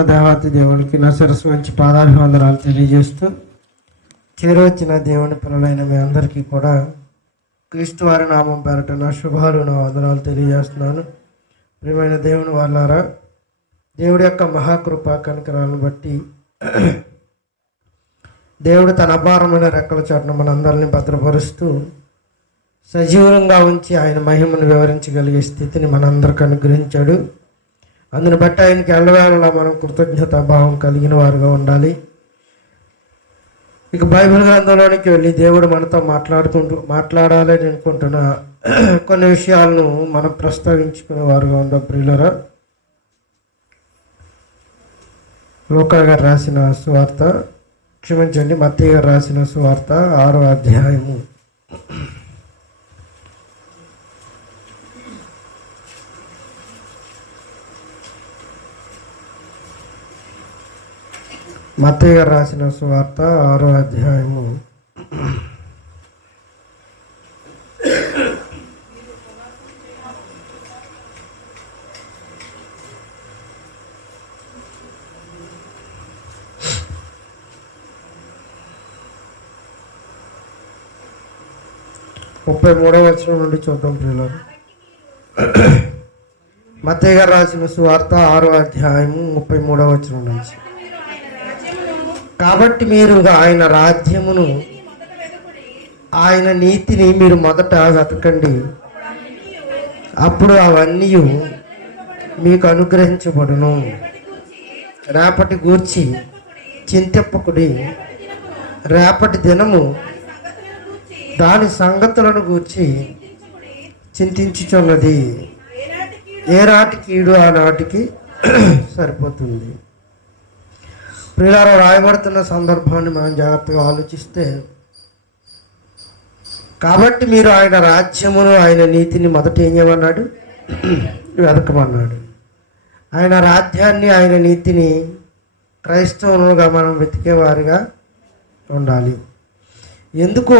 ఉన్న దేవాతి దేవునికి నా శిరస్సు నుంచి పాదాభివందనాలు తెలియజేస్తూ చేరవచ్చిన దేవుని పిల్లలైన మీ అందరికీ కూడా క్రీస్తు వారి నామం పేరట నా శుభాలు నా వందనాలు తెలియజేస్తున్నాను. ప్రియమైన దేవుని వాళ్ళారా, దేవుడి యొక్క మహాకృప కనికరాలను బట్టి దేవుడు తన అపారమైన రెక్కల చాటున మనందరినీ భద్రపరుస్తూ సజీవంగా ఉంచి ఆయన మహిమను వివరించగలిగే స్థితిని మనందరికి అనుగ్రహించాడు. అందుని బట్టి ఆయనకి ఎల్లవేళలా మనం కృతజ్ఞతాభావం కలిగిన వారుగా ఉండాలి. ఇక బైబిల్ గ్రంథంలోనికి వెళ్ళి దేవుడు మనతో మాట్లాడాలని అనుకుంటున్న కొన్ని విషయాలను మనం ప్రస్తావించుకునే వారుగా ఉందాం. ప్రియులరా, లూకా గారు రాసిన సువార్త, క్షమించండి, మత్తయి గారు రాసిన సువార్త 6వ అధ్యాయము 6వ అధ్యాయము 33వ వచనం నుండి చూద్దాం ప్రియులారా. మత్తయి గారు రాసిన సువార్త 6వ అధ్యాయము 33వ వచనం నుంచి. కాబట్టి మీరు ఆయన రాజ్యమును, ఆయన నీతిని మీరు మొదట వెతకండి, అప్పుడు అవన్నీ మీకు అనుగ్రహించబడును. రేపటి గూర్చి చింతింపకుడి, రేపటి దినము దాని సంగతులను గూర్చి చింతించుచున్నది. ఏ నాటి కీడు ఆ నాటికి సరిపోతుంది. ప్రియులారా, రాయబడుతున్న సందర్భాన్ని మనం జాగ్రత్తగా ఆలోచిస్తే, కాబట్టి మీరు ఆయన రాజ్యమును, ఆయన నీతిని మొదట ఏం చేయమన్నాడు? వెతకమన్నాడు. ఆయన రాజ్యాన్ని, ఆయన నీతిని క్రైస్తవులుగా మనం వెతికేవారిగా ఉండాలి. ఎందుకు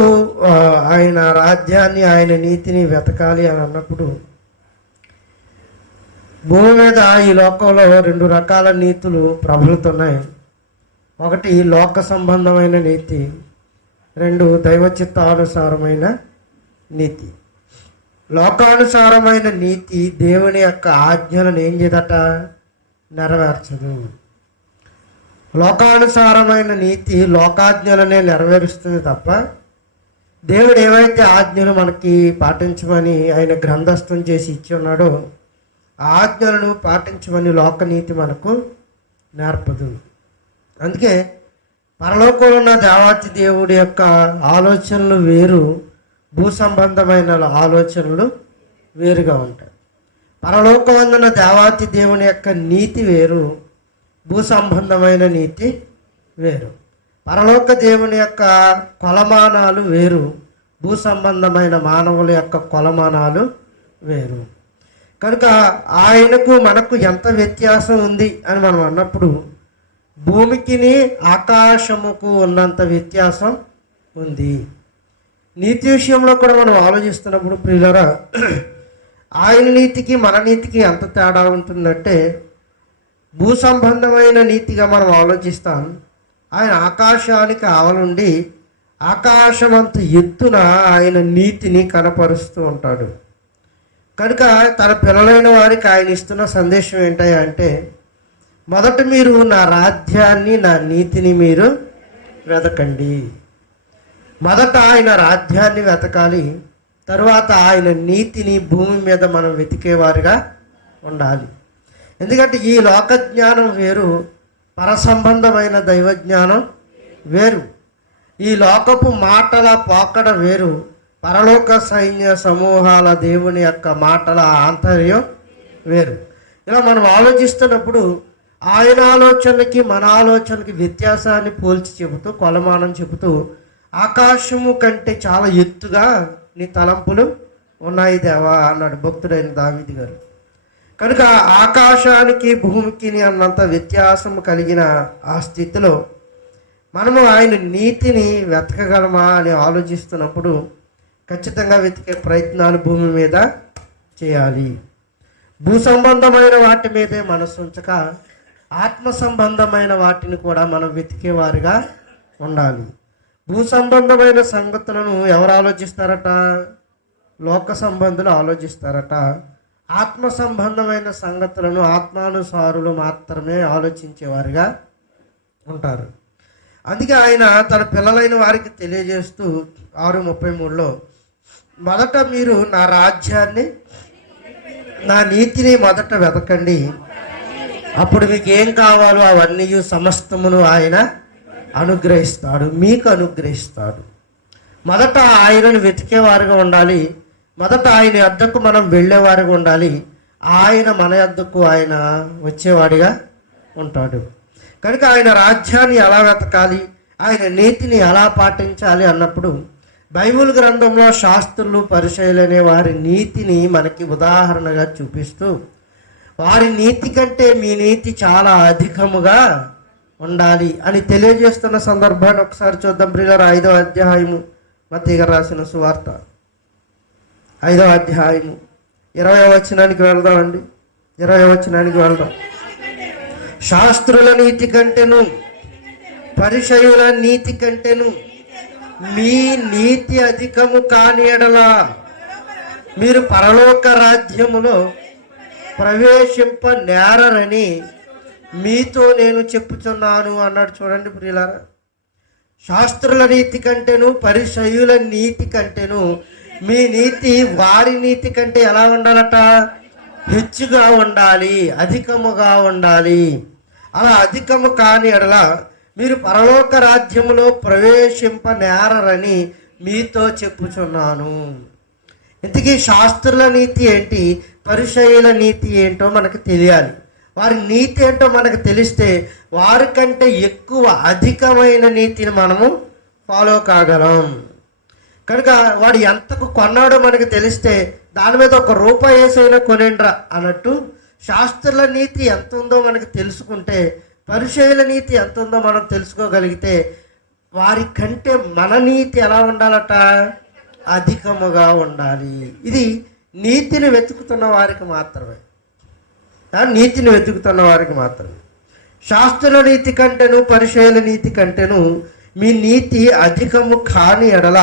ఆయన రాజ్యాన్ని, ఆయన నీతిని వెతకాలి అని అన్నప్పుడు, భూమి మీద ఈ లోకంలో 2 రకాల నీతులు ప్రబలుతున్నాయి. ఒకటి లోక సంబంధమైన నీతి, 2 దైవ చిత్తానుసారమైన నీతి. లోకానుసారమైన నీతి దేవుని యొక్క ఆజ్ఞలను ఏం చేయదట? నెరవేర్చదు. లోకానుసారమైన నీతి లోకాజ్ఞలనే నెరవేరుస్తుంది తప్ప, దేవుడు ఏవైతే ఆజ్ఞలు మనకి పాటించమని ఆయన గ్రంథస్థం చేసి ఇచ్చి ఉన్నాడో ఆ ఆజ్ఞలను పాటించమని లోకనీతి మనకు నేర్పదు. అందుకే పరలోకంలో ఉన్న దేవాతి దేవుడి యొక్క ఆలోచనలు వేరు, భూ సంబంధమైన ఆలోచనలు వేరుగా ఉంటాయి. పరలోకమందున దేవాతి దేవుని యొక్క నీతి వేరు, భూ సంబంధమైన నీతి వేరు. పరలోక దేవుని యొక్క కొలమానాలు వేరు, భూ సంబంధమైన మానవుల యొక్క కొలమానాలు వేరు. కనుక ఆయనకు మనకు ఎంత వ్యత్యాసం ఉంది అని మనం అన్నప్పుడు, భూమికిని ఆకాశముకు ఉన్నంత వ్యత్యాసం ఉంది. నీతి విషయంలో కూడా మనం ఆలోచిస్తున్నప్పుడు ప్రియులారా, ఆయన నీతికి మన నీతికి ఎంత తేడా ఉంటుందంటే, భూ సంబంధమైన నీతిగా మనం ఆలోచిస్తాం. ఆయన ఆకాశానికి ఆవలుండి ఆకాశమంత ఎత్తున ఆయన నీతిని కనపరుస్తూ ఉంటాడు. కనుక తన పిల్లలైన వారికి ఆయన ఇస్తున్న సందేశం ఏంటంటే, మొదట మీరు నా రాజ్యాన్ని, నా నీతిని మీరు వెతకండి. మొదట ఆయన రాజ్యాన్ని వెతకాలి, తరువాత ఆయన నీతిని భూమి మీద మనం వెతికేవారుగా ఉండాలి. ఎందుకంటే ఈ లోక జ్ఞానం వేరు, పరసంబంధమైన దైవజ్ఞానం వేరు. ఈ లోకపు మాటల పోకడ వేరు, పరలోక సైన్య సమూహాల దేవుని యొక్క మాటల ఆంతర్యం వేరు. ఇలా మనం ఆలోచిస్తున్నప్పుడు ఆయన ఆలోచనలకి మన ఆలోచనకి వ్యత్యాసాన్ని పోల్చి చెబుతూ, కొలమానం చెబుతూ, ఆకాశము కంటే చాలా ఎత్తుగా నీ తలంపులు ఉన్నాయి దేవా అన్నాడు భక్తుడైన దావీదు గారు. కనుక ఆకాశానికి భూమికి అన్నంత వ్యత్యాసం కలిగిన ఆ స్థితిలో మనము ఆయన నీతిని వెతకగలమా అని ఆలోచిస్తున్నప్పుడు ఖచ్చితంగా వెతికే ప్రయత్నాలు భూమి మీద చేయాలి. భూ సంబంధమైన వాటి మీదే మనసు ఉంచక ఆత్మ సంబంధమైన వాటిని కూడా మనం వెతికేవారుగా ఉండాలి. భూ సంబంధమైన సంగతులను ఎవరు ఆలోచిస్తారట? లోక సంబంధులు ఆలోచిస్తారట. ఆత్మ సంబంధమైన సంగతులను ఆత్మానుసారులు మాత్రమే ఆలోచించేవారుగా ఉంటారు. అందుకే ఆయన తన పిల్లలైన వారికి తెలియజేస్తూ 6:33లో, మొదట మీరు నా రాజ్యాన్ని, నా నీతిని మొదట వెతకండి, అప్పుడు మీకు ఏం కావాలో అవన్నీ సమస్తమును ఆయన అనుగ్రహిస్తాడు, మీకు అనుగ్రహిస్తాడు. మొదట ఆయనను వెతికేవారుగా ఉండాలి. మొదట ఆయన యొద్దకు మనం వెళ్ళేవారుగా ఉండాలి. ఆయన మన యొద్దకు ఆయన వచ్చేవాడిగా ఉంటాడు. కనుక ఆయన రాజ్యాన్ని ఎలా వెతకాలి, ఆయన నీతిని ఎలా పాటించాలి అన్నప్పుడు బైబిల్ గ్రంథంలో శాస్త్రులు పరిచయులు అనే వారి నీతిని మనకి ఉదాహరణగా చూపిస్తూ, వారి నీతి కంటే మీ నీతి చాలా అధికముగా ఉండాలి అని తెలియజేస్తున్న సందర్భాన్ని ఒకసారి చూద్దాం. ప్రియులారా, 5వ అధ్యాయము మత్తయి గారు రాసిన సువార్త 5వ అధ్యాయము 20వ వచనానికి వెళ్దామండి. 20వ వచనానికి వెళ్దాం. శాస్త్రుల నీతి కంటేను పరిచయుల నీతి కంటేను మీ నీతి అధికము కాని ఎడల మీరు పరలోక రాజ్యములో ప్రవేశింప నేరరని మీతో నేను చెప్పుచున్నాను అన్నాడు. చూడండి ప్రియులారా, శాస్త్రుల నీతి కంటేను పరిచయుల నీతి కంటేను మీ నీతి వారి నీతి కంటే ఎలా ఉండాలట? హెచ్చుగా ఉండాలి, అధికముగా ఉండాలి. అలా అధికము కాని ఎడల మీరు పరలోక రాజ్యములో ప్రవేశింప నేరరని మీతో చెప్పుచున్నాను. ఇంతకీ శాస్త్రుల నీతి ఏంటి, పరిచయుల నీతి ఏంటో మనకు తెలియాలి. వారి నీతి ఏంటో మనకు తెలిస్తే వారికంటే ఎక్కువ అధికమైన నీతిని మనము ఫాలో కాగలం. కనుక వాడు ఎంతకు కొన్నాడో మనకు తెలిస్తే దాని మీద ₹1 వేసైనా కొనేండ్రా అన్నట్టు, శాస్త్రుల నీతి ఎంత ఉందో మనకు తెలుసుకుంటే, పరిచయుల నీతి ఎంత ఉందో మనం తెలుసుకోగలిగితే వారి కంటే మన నీతి ఎలా ఉండాలట? అధికముగా ఉండాలి. ఇది నీతిని వెతుకుతున్న వారికి మాత్రమే, నీతిని వెతుకుతున్న వారికి మాత్రమే. శాస్త్రుల నీతి కంటేను పరిచయుల నీతి కంటేను మీ నీతి అధికము కాని ఎడల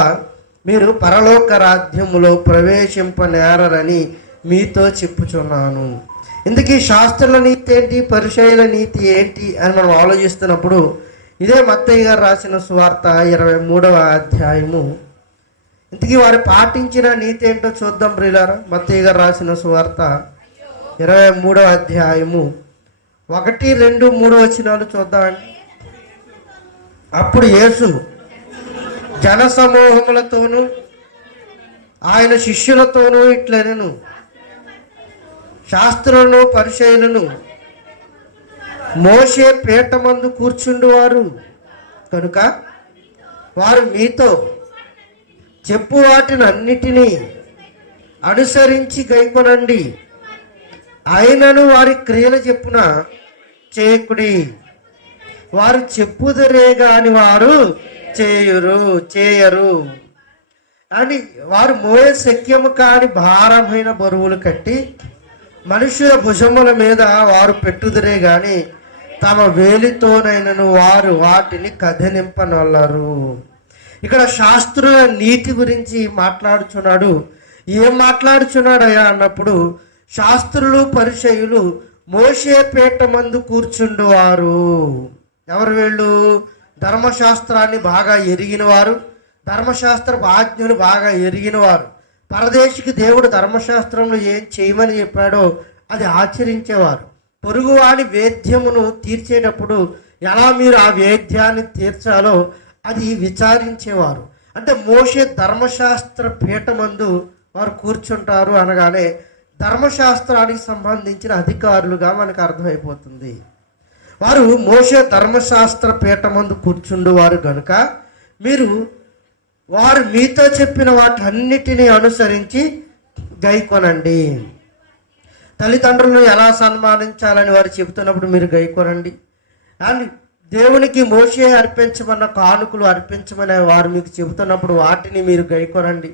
మీరు పరలోక రాజ్యములో ప్రవేశింప నేరరని మీతో చెప్పుచున్నాను. ఇందుకీ శాస్త్రుల నీతి ఏంటి, పరిచయుల నీతి ఏంటి అని మనం ఆలోచిస్తున్నప్పుడు ఇదే మత్తయి గారు రాసిన సువార్త 23వ అధ్యాయము. ఇంతకీ వారు పాటించిన నీతి ఏంటో చూద్దాం ప్రియులారా. మత్తయి గారు రాసిన సువార్త 23వ అధ్యాయము 1, 2, 3 వచనాలు చూద్దామండి. అప్పుడు యేసు జన సమూహములతోనూ ఆయన శిష్యులతోనూ ఇట్లనెను, శాస్త్రులను పరిచయులను మోషే పీట మందు కూర్చుండువారు కనుక వారు మీతో చెప్పు వాటిని అన్నిటినీ అనుసరించి గైకొనండి. ఆయనను వారి క్రియలు చెప్పున చేయకుడి, వారు చెప్పుదరే గాని వారు చేయరు అని వారు మోయే శక్యము కాని భారమైన బరువులు కట్టి మనుషుల భుజముల మీద వారు పెట్టుదరే గాని తమ వేలితోనైనను వారు వాటిని కదిలింపనొల్లరు. ఇక్కడ శాస్త్రుల నీతి గురించి మాట్లాడుచున్నాడు. ఏం మాట్లాడుచున్నాడయ్యా అన్నప్పుడు, శాస్త్రులు పరిచయులు మోషే పీట మందు కూర్చుండువారు. ఎవరు వీళ్ళు? ధర్మశాస్త్రాన్ని బాగా ఎరిగిన వారు, ధర్మశాస్త్ర ఆజ్ఞలు బాగా ఎరిగిన వారు. పరదేశికి దేవుడు ధర్మశాస్త్రంలో ఏం చేయమని చెప్పాడో అది ఆచరించేవారు. పొరుగువాని వేద్యమును తీర్చేటప్పుడు ఎలా మీరు ఆ వేద్యాన్ని తీర్చాలో అది విచారించేవారు. అంటే మోషే ధర్మశాస్త్ర పీఠమందు వారు కూర్చుంటారు అనగానే ధర్మశాస్త్రానికి సంబంధించిన అధికారులుగా మనకు అర్థమైపోతుంది. వారు మోషే ధర్మశాస్త్ర పీఠమందు కూర్చుండు వారు కనుక మీరు వారు మీతో చెప్పిన వాటన్నిటినీ అనుసరించి గైకొనండి. తల్లిదండ్రులను ఎలా సన్మానించాలని వారు చెబుతున్నప్పుడు మీరు గైకొనండి. అండ్ దేవునికి మోషే అర్పించమన్న కానుకలు అర్పించమని వారు మీకు చెబుతున్నప్పుడు వాటిని మీరు గైకొనండి.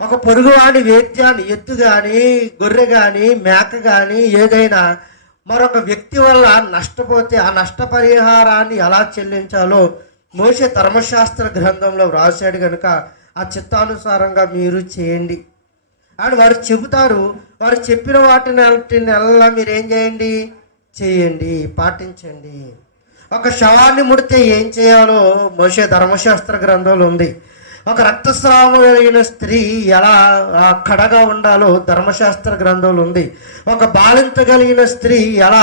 ఒక పొరుగువాడి వేద్యాన్ని, ఎత్తు కానీ గొర్రె కానీ మేక కానీ ఏదైనా మరొక వ్యక్తి వల్ల నష్టపోతే ఆ నష్టపరిహారాన్ని ఎలా చెల్లించాలో మోషే ధర్మశాస్త్ర గ్రంథంలో వ్రాసాడు కనుక ఆ చిత్తానుసారంగా మీరు చేయండి అని వారు చెబుతారు. వారు చెప్పిన వాటిని ఎలా మీరు ఏం చేయండి, పాటించండి. ఒక శవాన్ని ముడితే ఏం చేయాలో మోషే ధర్మశాస్త్ర గ్రంథంలో ఉంది. ఒక రక్తస్రావం కలిగిన స్త్రీ ఎలా కడగా ఉండాలో ధర్మశాస్త్ర గ్రంథంలో ఉంది. ఒక బాలింత కలిగిన స్త్రీ ఎలా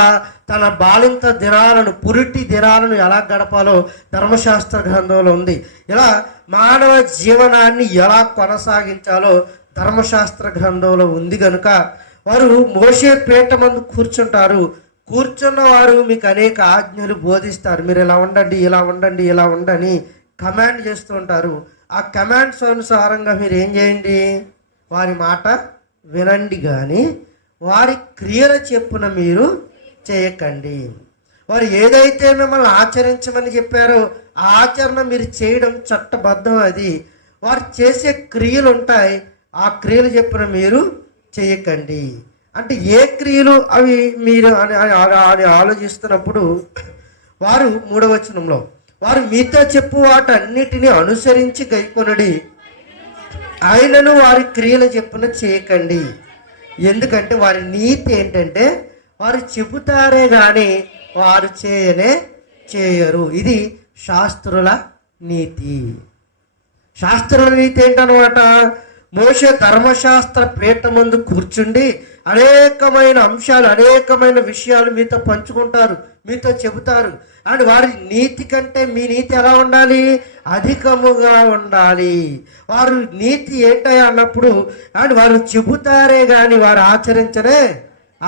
తన బాలింత దినాలను, పురిటి దినాలను ఎలా గడపాలో ధర్మశాస్త్ర గ్రంథంలో ఉంది. ఇలా మానవ జీవనాన్ని ఎలా కొనసాగించాలో ధర్మశాస్త్ర గ్రంథంలో ఉంది కనుక వారు మోషే పీఠ మందు కూర్చుంటారు. కూర్చున్న వారు మీకు అనేక ఆజ్ఞలు బోధిస్తారు. మీరు ఇలా ఉండండి, ఇలా ఉండండి, ఇలా ఉండని కమాండ్ చేస్తూ ఉంటారు. ఆ కమాండ్స్ అనుసారంగా మీరు ఏం చేయండి, వారి మాట వినండి, కానీ వారి క్రియల చెప్పున మీరు చేయకండి. వారు ఏదైతే మిమ్మల్ని ఆచరించమని చెప్పారో ఆ ఆచరణ మీరు చేయడం చట్టబద్ధం. అది వారు చేసే క్రియలు ఉంటాయి, ఆ క్రియలు చెప్పున మీరు చేయకండి. అంటే ఏ క్రియలు అవి మీరు అని ఆలోచిస్తున్నప్పుడు వారు 3వ వచనంలో వారు మీతో చెప్పు వాటన్నిటిని అనుసరించి గైకొనడి, ఆయనను వారి క్రియలు చెప్పున చేయకండి. ఎందుకంటే వారి నీతి ఏంటంటే వారు చెబుతారే కానీ వారు చేయరు. ఇది శాస్త్రుల నీతి. శాస్త్రుల నీతి ఏంటనమాట, మోషే ధర్మశాస్త్ర పీఠ ముందు కూర్చుండి అనేకమైన అంశాలు, అనేకమైన విషయాలు మీతో పంచుకుంటారు, మీతో చెబుతారు. అండ్ వారి నీతి కంటే మీ నీతి ఎలా ఉండాలి, అధికముగా ఉండాలి. వారు నీతి ఏంటయ్యా అన్నప్పుడు అండ్ వారు చెబుతారే కానీ వారు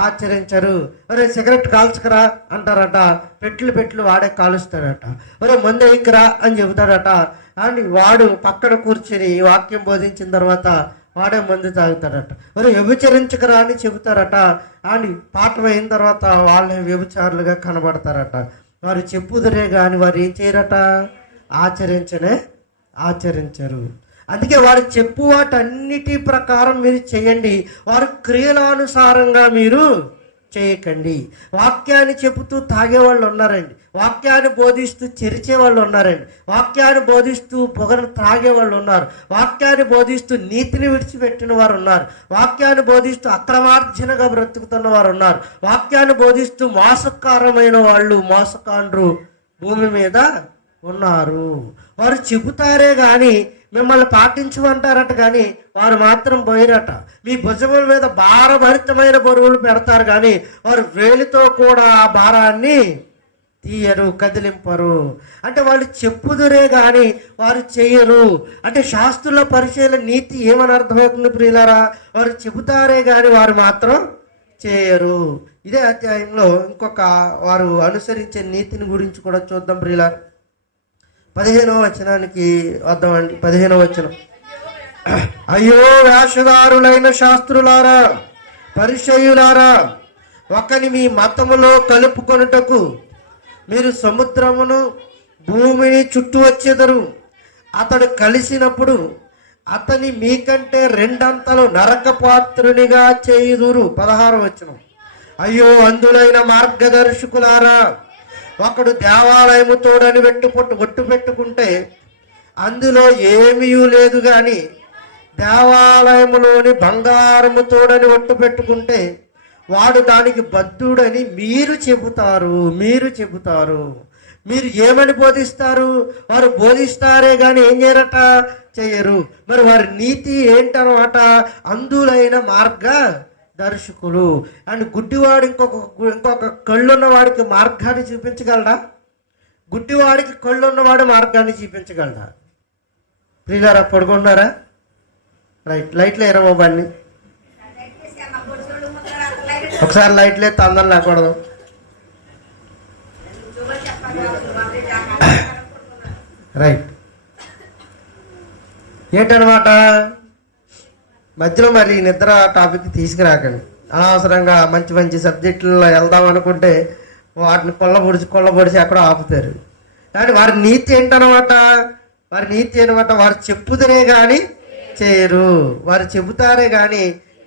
ఆచరించరు. ఒరే సిగరెట్ కాల్చకరా అంటారట, పెట్లు వాడే కాలుస్తారట. ఒరే మందు ఎక్కరా అని చెబుతారట. అండ్ వాడు పక్కన కూర్చొని వాక్యం బోధించిన తర్వాత వాడే మందు తాగుతాడట. మరి వ్యభిచరించకరా అని చెబుతారట. అని పాఠం అయిన తర్వాత వాళ్ళని వ్యభిచారులుగా కనబడతారట. వారు చెప్పుదరే కానీ వారు ఏం చేయరట, ఆచరించరు. అందుకే వారు చెప్పు వాటన్నిటి ప్రకారం మీరు చేయండి, వారు క్రియలానుసారంగా మీరు చేయకండి. వాక్యాన్ని చెబుతూ తాగేవాళ్ళు ఉన్నారండి, వాక్యాన్ని బోధిస్తూ చెరిచే వాళ్ళు ఉన్నారండి, వాక్యాన్ని బోధిస్తూ పొగను త్రాగేవాళ్ళు ఉన్నారు, వాక్యాన్ని బోధిస్తూ నీతిని విడిచిపెట్టిన వారు ఉన్నారు, వాక్యాన్ని బోధిస్తూ అక్రమార్జనగా బ్రతుకుతున్న వారు ఉన్నారు, వాక్యాన్ని బోధిస్తూ మోసకారమైన వాళ్ళు, మోసకాండ్రు భూమి మీద ఉన్నారు. వారు చెబుతారే కానీ మిమ్మల్ని పాటించమంటారట, కానీ వారు మాత్రం పోయిరట. మీ భుజముల మీద భారభరితమైన బరువులు పెడతారు, కానీ వారు వేలితో కూడా ఆ భారాన్ని తీయరు, కదిలింపరు. అంటే వాళ్ళు చెప్పుదురే కానీ వారు చేయరు. అంటే శాస్త్రుల పరిచయాల నీతి ఏమని అర్థమవుతుంది ప్రియులారా, వారు చెబుతారే కానీ వారు మాత్రం చేయరు. ఇదే అధ్యాయంలో ఇంకొక వారు అనుసరించే నీతిని గురించి కూడా చూద్దాం ప్రియులారా. 15వ వచనానికి వద్దామండి. 15వ వచనం, అయ్యో వేషధారులైన శాస్త్రులారా, పరిచయులారా, ఒకని మీ మతములో కలుపుకొనుటకు మీరు సముద్రమును భూమిని చుట్టూ వచ్చేదరు. అతడు కలిసినప్పుడు అతని మీకంటే 2 అంతలు నరకపాత్రునిగా చేయుదురు. 16వ వచనం, అయ్యో అందులైన మార్గదర్శకులారా, ఒకడు దేవాలయము తోడని ఒట్టు పెట్టుకుంటే అందులో ఏమీ లేదు, కానీ దేవాలయములోని బంగారము తోడని ఒట్టు పెట్టుకుంటే వాడు దానికి బద్ధుడని మీరు చెబుతారు. మీరు ఏమని బోధిస్తారు? వారు బోధిస్తారే కానీ ఏం చేయరు. మరి వారి నీతి ఏంటనమాట, అందులైన మార్గదర్శకులు. అండ్ గుడ్డివాడు ఇంకొక కళ్ళున్న వాడికి మార్గాన్ని చూపించగలడా? గుడ్డివాడికి కళ్ళున్నవాడు మార్గాన్ని చూపించగలడా? ప్రియులారా, పడుకున్నారా? రైట్, లైట్లు వేయరా మొబైల్ని. ఒకసారి లైట్లు వేస్తే అందరం లేకూడదు. రైట్, ఏంటనమాట, మధ్యలో మరి నిద్ర టాపిక్ తీసుకురాకండి. అనవసరంగా మంచి మంచి సబ్జెక్టుల్లో వెళ్దాం అనుకుంటే వాటిని కొల్లబొడిచి ఎక్కడో ఆపుతారు. కానీ వారి నీతి ఏంటనమాట, వారు చెప్పుదరే కానీ చేయరు, వారు చెబుతారే కానీ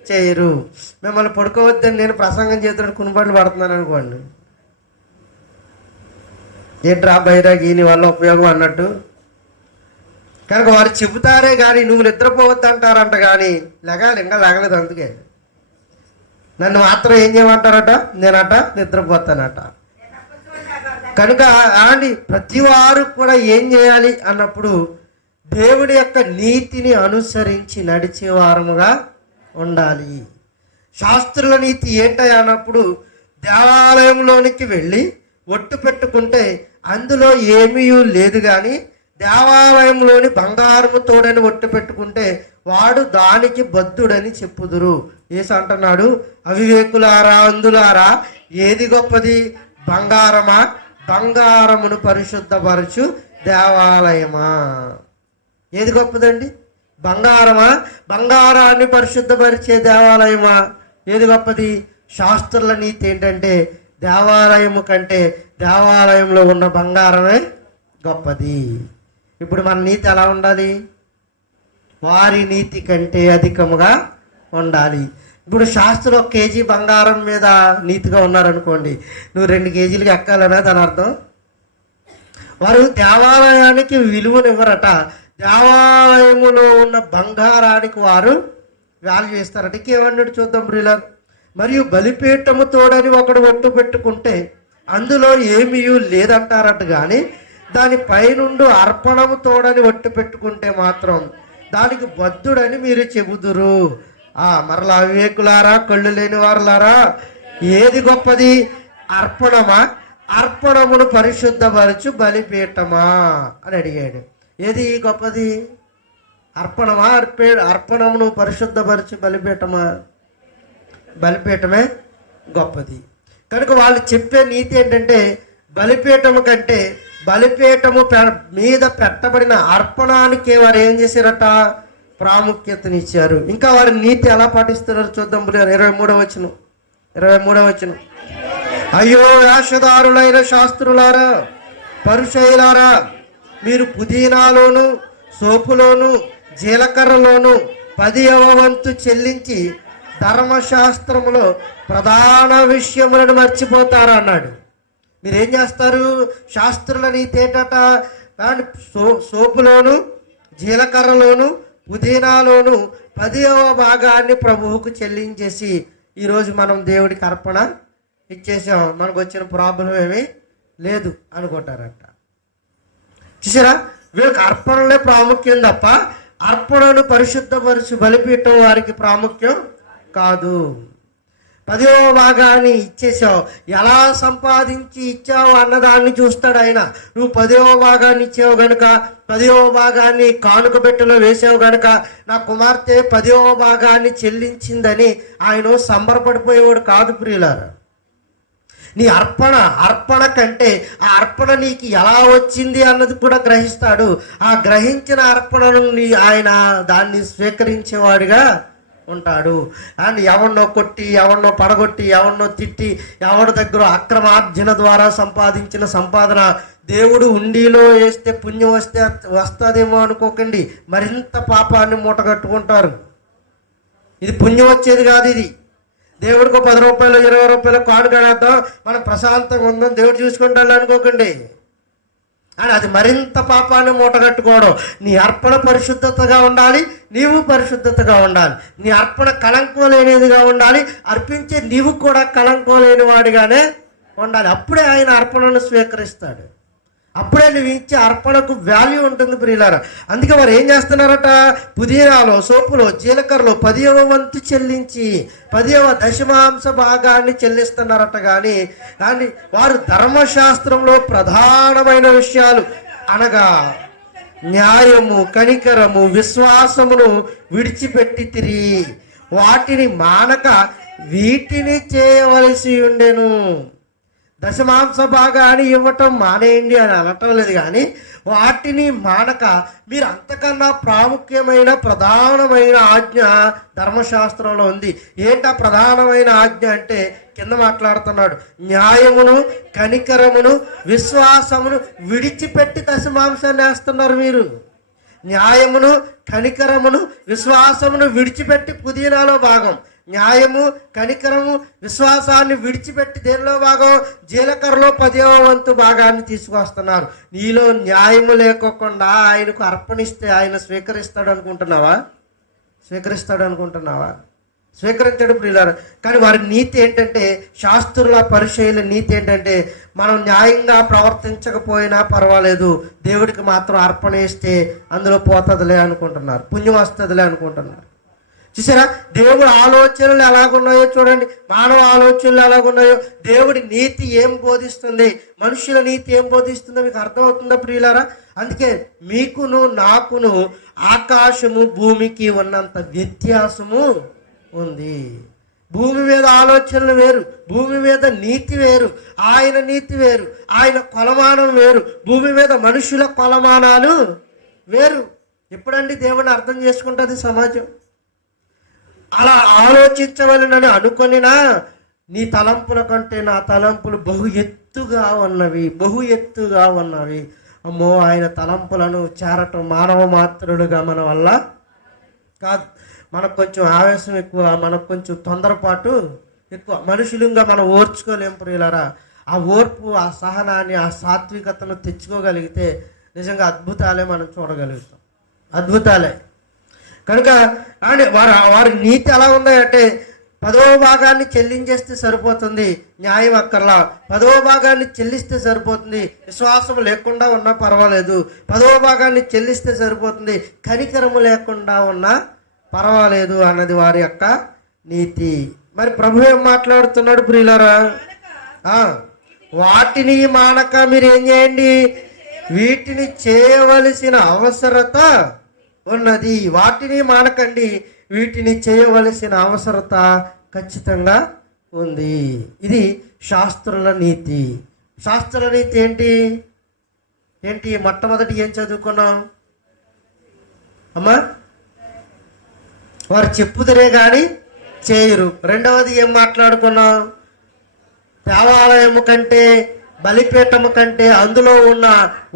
చేయరు. మిమ్మల్ని పడుకోవద్దని నేను ప్రసంగం చేతుడు కునుబడులు పడుతున్నాను అనుకోండి, ఏంట్రా బైరాగి నీ వల్ల ఉపయోగం అన్నట్టు. కనుక వారు చెబుతారే కానీ నువ్వు నిద్రపోవద్దు అంటారంట, కానీ లెగాలి ఇంకా లెగలేదు. అందుకే నన్ను మాత్రం ఏం చేయమంటారట, నేనట నిద్రపోతానట. కనుక అండి ప్రతి వారు కూడా ఏం చేయాలి అన్నప్పుడు దేవుడి యొక్క నీతిని అనుసరించి నడిచే వారముగా ఉండాలి. శాస్త్రుల నీతి ఏంటయ్యా అన్నప్పుడు దేవాలయంలోనికి వెళ్ళి ఒట్టు పెట్టుకుంటే అందులో ఏమీ లేదు, కానీ దేవాలయంలోని బంగారము తోడని ఒట్టు పెట్టుకుంటే వాడు దానికి బద్ధుడని చెప్పుదురు. యేసు అంటున్నాడు, అవివేకులారా అందులారా ఏది గొప్పది, బంగారమా, బంగారమును పరిశుద్ధపరచు దేవాలయమా? ఏది గొప్పదండి? బంగారమా, బంగారాన్ని పరిశుద్ధపరిచే దేవాలయమా? ఏది గొప్పది? శాస్త్రుల నీతి ఏంటంటే దేవాలయము కంటే దేవాలయంలో ఉన్న బంగారమే గొప్పది. ఇప్పుడు మన నీతి ఎలా ఉండాలి? వారి నీతి కంటే అధికముగా ఉండాలి. ఇప్పుడు శాస్త్రం 1 కేజీ బంగారం మీద నీతిగా ఉన్నారనుకోండి, నువ్వు 2 కేజీలకి ఎక్కాలనే దాని అర్థం. వారు దేవాలయానికి విలువనివ్వరట, దేవాలయములో ఉన్న బంగారానికి వారు వాల్యూ ఇస్తారట. ఇంకేమన్నాడు చూద్దాం బ్రిలర్. మరియు బలిపీఠము తోడని ఒకడు ఒట్టు పెట్టుకుంటే అందులో ఏమీ లేదంటారట, కానీ దాని పైనుండి అర్పణము తోడని ఒట్టు పెట్టుకుంటే మాత్రం దానికి బద్ధుడని మీరు చెబుదురు. మరలా అవివేకులారా, కళ్ళు లేని వారులారా, ఏది గొప్పది, అర్పణమా, అర్పణమును పరిశుద్ధపరచు బలిపీఠమా అని అడిగాడు. ఏది గొప్పది, అర్పణమా, అర్పణమును పరిశుద్ధపరచు బలిపీఠమా? బలిపీఠమే గొప్పది. కనుక వాళ్ళు చెప్పే నీతి ఏంటంటే బలిపీఠము కంటే బలిపీఠము మీద పెట్టబడిన అర్పణానికి వారు ఏం చేశారట, ప్రాముఖ్యతనిచ్చారు. ఇంకా వారి నీతి ఎలా పాటిస్తున్నారు చూద్దాం. 23వ వచనం. అయ్యో వేషధారులైన శాస్త్రులారా, పరిసయ్యులారా, మీరు పుదీనాలోను సోపులోను జీలకర్రలోను 10వ వంతు చెల్లించి ధర్మశాస్త్రములో ప్రధాన విషయములను మర్చిపోతారు అన్నాడు. మీరేం చేస్తారు? శాస్త్రుల నీతి ఏంటట, సోపులోను జీలకర్రలోను పుదీనాలోను 10వ భాగాన్ని ప్రభువుకు చెల్లించేసి ఈరోజు మనం దేవుడికి అర్పణ ఇచ్చేసాం, మనకు వచ్చిన ప్రాబ్లం ఏమీ లేదు అనుకుంటారట. చూసారా, వీళ్ళకి అర్పణలే ప్రాముఖ్యం తప్ప అర్పణను పరిశుద్ధపరచు బలిపీఠం వారికి ప్రాముఖ్యం కాదు. 10వ భాగాన్ని ఇచ్చేసావు, ఎలా సంపాదించి ఇచ్చావు అన్నదాన్ని చూస్తాడు ఆయన. నువ్వు 10వ భాగాన్ని ఇచ్చావు గనుక, 10వ భాగాన్ని కానుక పెట్టెలో వేసావు గనుక నా కుమార్తె 10వ భాగాన్ని చెల్లించిందని ఆయన సంబరపడిపోయేవాడు కాదు ప్రియులారా. నీ అర్పణ కంటే ఆ అర్పణ నీకు ఎలా వచ్చింది అన్నది కూడా గ్రహిస్తాడు. ఆ గ్రహించిన అర్పణను ఆయన దాన్ని స్వీకరించేవాడిగా ఉంటాడు. అండ్ ఎవరినో కొట్టి, ఎవరినో పడగొట్టి, ఎవరినో తిట్టి, ఎవరి దగ్గర అక్రమార్జన ద్వారా సంపాదించిన సంపాదన దేవుడు ఉండిలో వేస్తే పుణ్యం వస్తుందేమో అనుకోకండి, మరింత పాపాన్ని మూటగట్టుకుంటారు. ఇది పుణ్యం వచ్చేది కాదు. ఇది దేవుడికి 10 రూపాయలు 20 రూపాయలు కానుకనేద్దాం, మనం ప్రశాంతంగా ఉందాం, దేవుడు చూసుకుంటాడు అనుకోకండి. అని అది మరింత పాపాన్ని మూటగట్టుకోవడం. నీ అర్పణ పరిశుద్ధతగా ఉండాలి, నీవు పరిశుద్ధతగా ఉండాలి. నీ అర్పణ కళంకం లేనిదిగా ఉండాలి, అర్పించే నీవు కూడా కళంకం లేని వాడిగానే ఉండాలి. అప్పుడే ఆయన అర్పణను స్వీకరిస్తాడు, అప్పుడే నువ్వు ఇచ్చే అర్పణకు వాల్యూ ఉంటుంది ప్రియులారా. అందుకే వారు ఏం చేస్తున్నారట, పుదీనాలో సోపులో జీలకర్రలో 10వ వంతు చెల్లించి 10వ దశమాంశ భాగాన్ని చెల్లిస్తున్నారట. కానీ వారు ధర్మశాస్త్రంలో ప్రధానమైన విషయాలు అనగా న్యాయము, కనికరము, విశ్వాసమును విడిచిపెట్టి తిరిగి వాటిని మానక వీటిని చేయవలసి ఉండెను. దశమాంశ భాగాన్ని ఇవ్వటం మానేయండి అని అనటం లేదు, కానీ వాటిని మానక మీరు అంతకన్నా ప్రాముఖ్యమైన ప్రధానమైన ఆజ్ఞ ధర్మశాస్త్రంలో ఉంది. ఏంటా ప్రధానమైన ఆజ్ఞ అంటే కింద మాట్లాడుతున్నాడు, న్యాయమును, కనికరమును, విశ్వాసమును విడిచిపెట్టి దశమాంశాన్ని వేస్తున్నారు మీరు. న్యాయమును, కనికరమును, విశ్వాసమును విడిచిపెట్టి పుదీనాలో భాగం, న్యాయము, కనికరము, విశ్వాసాన్ని విడిచిపెట్టి దేనిలో భాగం? జీలకర్రలో 10వ వంతు భాగాన్ని తీసుకొస్తున్నారు. నీలో న్యాయము లేకోకుండా ఆయనకు అర్పణిస్తే ఆయన స్వీకరిస్తాడు అనుకుంటున్నావా? స్వీకరించడం ప్రియులారా. కానీ వారి నీతి ఏంటంటే, శాస్త్రుల పరిచయుల నీతి ఏంటంటే, మనం న్యాయంగా ప్రవర్తించకపోయినా పర్వాలేదు, దేవుడికి మాత్రం అర్పణ ఇస్తే అందులో పోతుందిలే అనుకుంటున్నారు, పుణ్యం వస్తుందిలే అనుకుంటున్నారు. చూసారా, దేవుడి ఆలోచనలు ఎలాగున్నాయో చూడండి, మానవ ఆలోచనలు ఎలాగున్నాయో. దేవుడి నీతి ఏం బోధిస్తుంది, మనుషుల నీతి ఏం బోధిస్తుందో మీకు అర్థమవుతుందా ప్రియులారా? అందుకే మీకును నాకును ఆకాశము భూమికి ఉన్నంత వ్యత్యాసము ఉంది. భూమి మీద ఆలోచనలు వేరు, భూమి మీద నీతి వేరు, ఆయన నీతి వేరు, ఆయన కొలమానం వేరు, భూమి మీద మనుషుల కొలమానాలు వేరు. ఎప్పుడండి దేవుని అర్థం చేసుకుంటుంది సమాజం? అలా ఆలోచించవలనని అనుకొనినా నీ తలంపుల కంటే నా తలంపులు బహు ఎత్తుగా ఉన్నవి. అమ్మో, ఆయన తలంపులను చేరటం మానవ మాత్రుడుగా మన వల్ల కాదు. మనకు కొంచెం ఆవేశం ఎక్కువ, మనకు కొంచెం తొందరపాటు ఎక్కువ, మనుషులుగా మనం ఓర్చుకోలేం ప్రియులారా. ఆ ఓర్పు, ఆ సహనాన్ని, ఆ సాత్వికతను తెచ్చుకోగలిగితే నిజంగా అద్భుతాలే మనం చూడగలుగుతాం, అద్భుతాలే. కనుక వారి నీతి ఎలా ఉందంటే, 10వ భాగాన్ని చెల్లించేస్తే సరిపోతుంది, న్యాయం అక్కర్లా. 10వ భాగాన్ని చెల్లిస్తే సరిపోతుంది, విశ్వాసం లేకుండా ఉన్నా పర్వాలేదు. 10వ భాగాన్ని చెల్లిస్తే సరిపోతుంది, కనికరము లేకుండా ఉన్నా పర్వాలేదు అన్నది వారి యొక్క నీతి. మరి ప్రభు ఏం మాట్లాడుతున్నాడు ప్రియులారా? వాటిని మానక మీరు ఏం చేయండి, వీటిని చేయవలసిన అవసరత ఉన్నది. వాటిని మానకండి, వీటిని చేయవలసిన అవసరత ఖచ్చితంగా ఉంది. ఇది శాస్త్రుల నీతి. శాస్త్రుల నీతి ఏంటి? మొట్టమొదటి ఏం చదువుకున్నాం అమ్మా? వారు చెప్పుదరే కానీ చేయరు. రెండవది ఏం మాట్లాడుకున్నాం? దేవాలయము కంటే, బలిపీఠము కంటే అందులో ఉన్న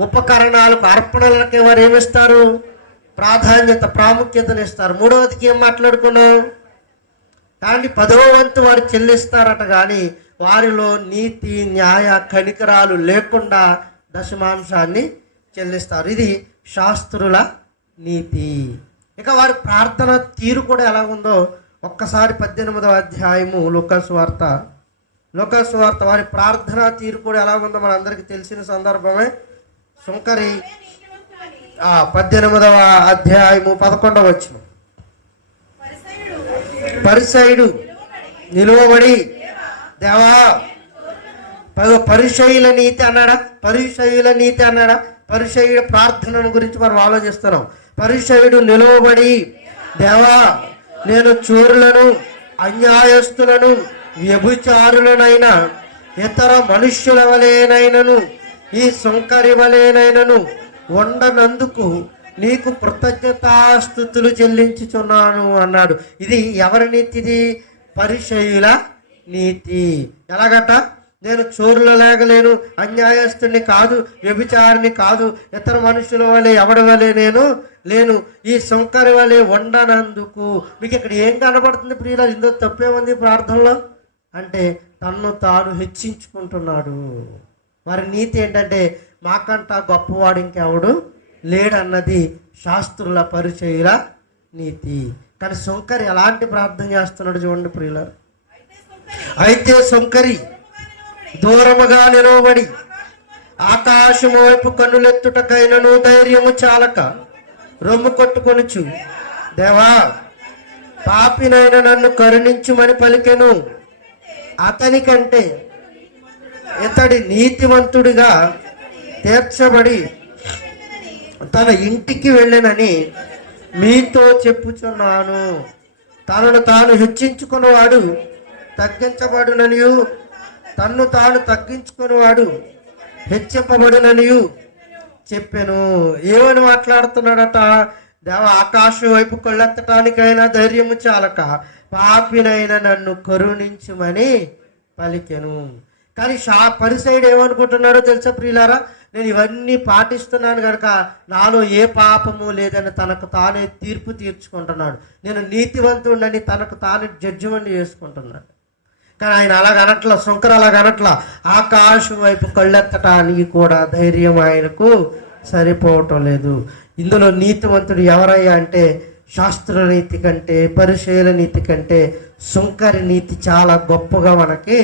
ఉపకరణాలకు, అర్పణలకి వారు ఏమిస్తారు? ప్రాముఖ్యతను ఇస్తారు. మూడవదికి ఏం మాట్లాడుకున్నాం? కానీ 10వ వంతు వారు చెల్లిస్తారట, కానీ వారిలో నీతి, న్యాయ, కనికరాలు లేకుండా దశమాంశాన్ని చెల్లిస్తారు. ఇది శాస్త్రుల నీతి. ఇక వారి ప్రార్థన తీరు కూడా ఎలా ఉందో ఒక్కసారి 18వ అధ్యాయము లూకాసు వార్త వారి ప్రార్థన తీరు కూడా ఎలా ఉందో మన అందరికీ తెలిసిన సందర్భమే. సుంకరి 18వ అధ్యాయము 11వ వచనం. పరిసయుడు నిలువబడి, దేవా, పరిసయుల నీతి అన్నాడా? పరిసయుల ప్రార్థనను గురించి మనం ఆలోచిస్తున్నాం. పరిసయుడు నిలువబడి, దేవా, నేను చోరులను, అన్యాయస్తులను, వ్యభిచారులనైనా, ఇతర మనుష్యుల వలెనైనను, ఈ సుంకరి వలెనైనను ఉండనందుకు నీకు కృతజ్ఞతాస్తుతులు చెల్లించుచున్నాను అన్నాడు. ఇది ఎవరి నీతిది? పరిసయుల నీతి. ఎలాగట? నేను చోరుల లేగలేను, అన్యాయస్తుని కాదు, వ్యభిచారిని కాదు, ఇతర మనుషుల వలె ఎవడి వలె నేను లేను, ఈ సుంకరి వలె ఉండనందుకు. మీకు ఇక్కడ ఏం కనబడుతుంది ప్రియులారా? ఇందులో తప్పేముంది ప్రార్థనలో అంటే తన్ను తాను హెచ్చించుకుంటున్నాడు. వారి నీతి ఏంటంటే, మాకంట గొప్పవాడు ఇంకెవడు లేడన్నది శాస్త్రుల పరిచయుల నీతి. కానీ సుంకరి ఎలాంటి ప్రార్థన చేస్తున్నాడు చూడండి ప్రియులారా. అయితే సుంకరి దూరముగా నిలవబడి ఆకాశము వైపు కన్నులెత్తుటకైనను ధైర్యము చాలక రొమ్ము కొట్టుకొనుచు, దేవా, పాపినైన నన్ను కరుణించుమని పలికెను. అతని కంటే ఇతడి నీతివంతుడిగా తీర్చబడి తన ఇంటికి వెళ్ళనని మీతో చెప్పుచున్నాను. తనను తాను హెచ్చించుకున్నవాడు తగ్గించబడుననియు, తన్ను తాను తగ్గించుకునేవాడు హెచ్చింపబడుననియు చెప్పాను. ఏమని మాట్లాడుతున్నాడట? దేవ, ఆకాశం వైపు కొల్లెత్తటానికైనా ధైర్యము చాలక పాపినైనా నన్ను కరుణించుమని పలికెను. కానీ పరిసయుడు ఏమనుకుంటున్నాడో తెలుసా ప్రియులారా, నేను ఇవన్నీ పాటిస్తున్నాను కనుక నాలో ఏ పాపము లేదని తనకు తానే తీర్పు తీర్చుకుంటున్నాడు. నేను నీతివంతుడని తనకు తానే జడ్జిమెంట్ చేసుకుంటున్నాడు. కానీ ఆయన అలాగనట్లా, శంకర్ అలాగనట్లా. ఆకాశం వైపు కళ్ళెత్తటానికి కూడా ధైర్యం ఆయనకు సరిపోవటం లేదు. ఇందులో నీతివంతుడు ఎవరయ్యా అంటే శాస్త్ర నీతి కంటే, పరిశీల నీతి కంటే శంకరి నీతి చాలా గొప్పగా మనకి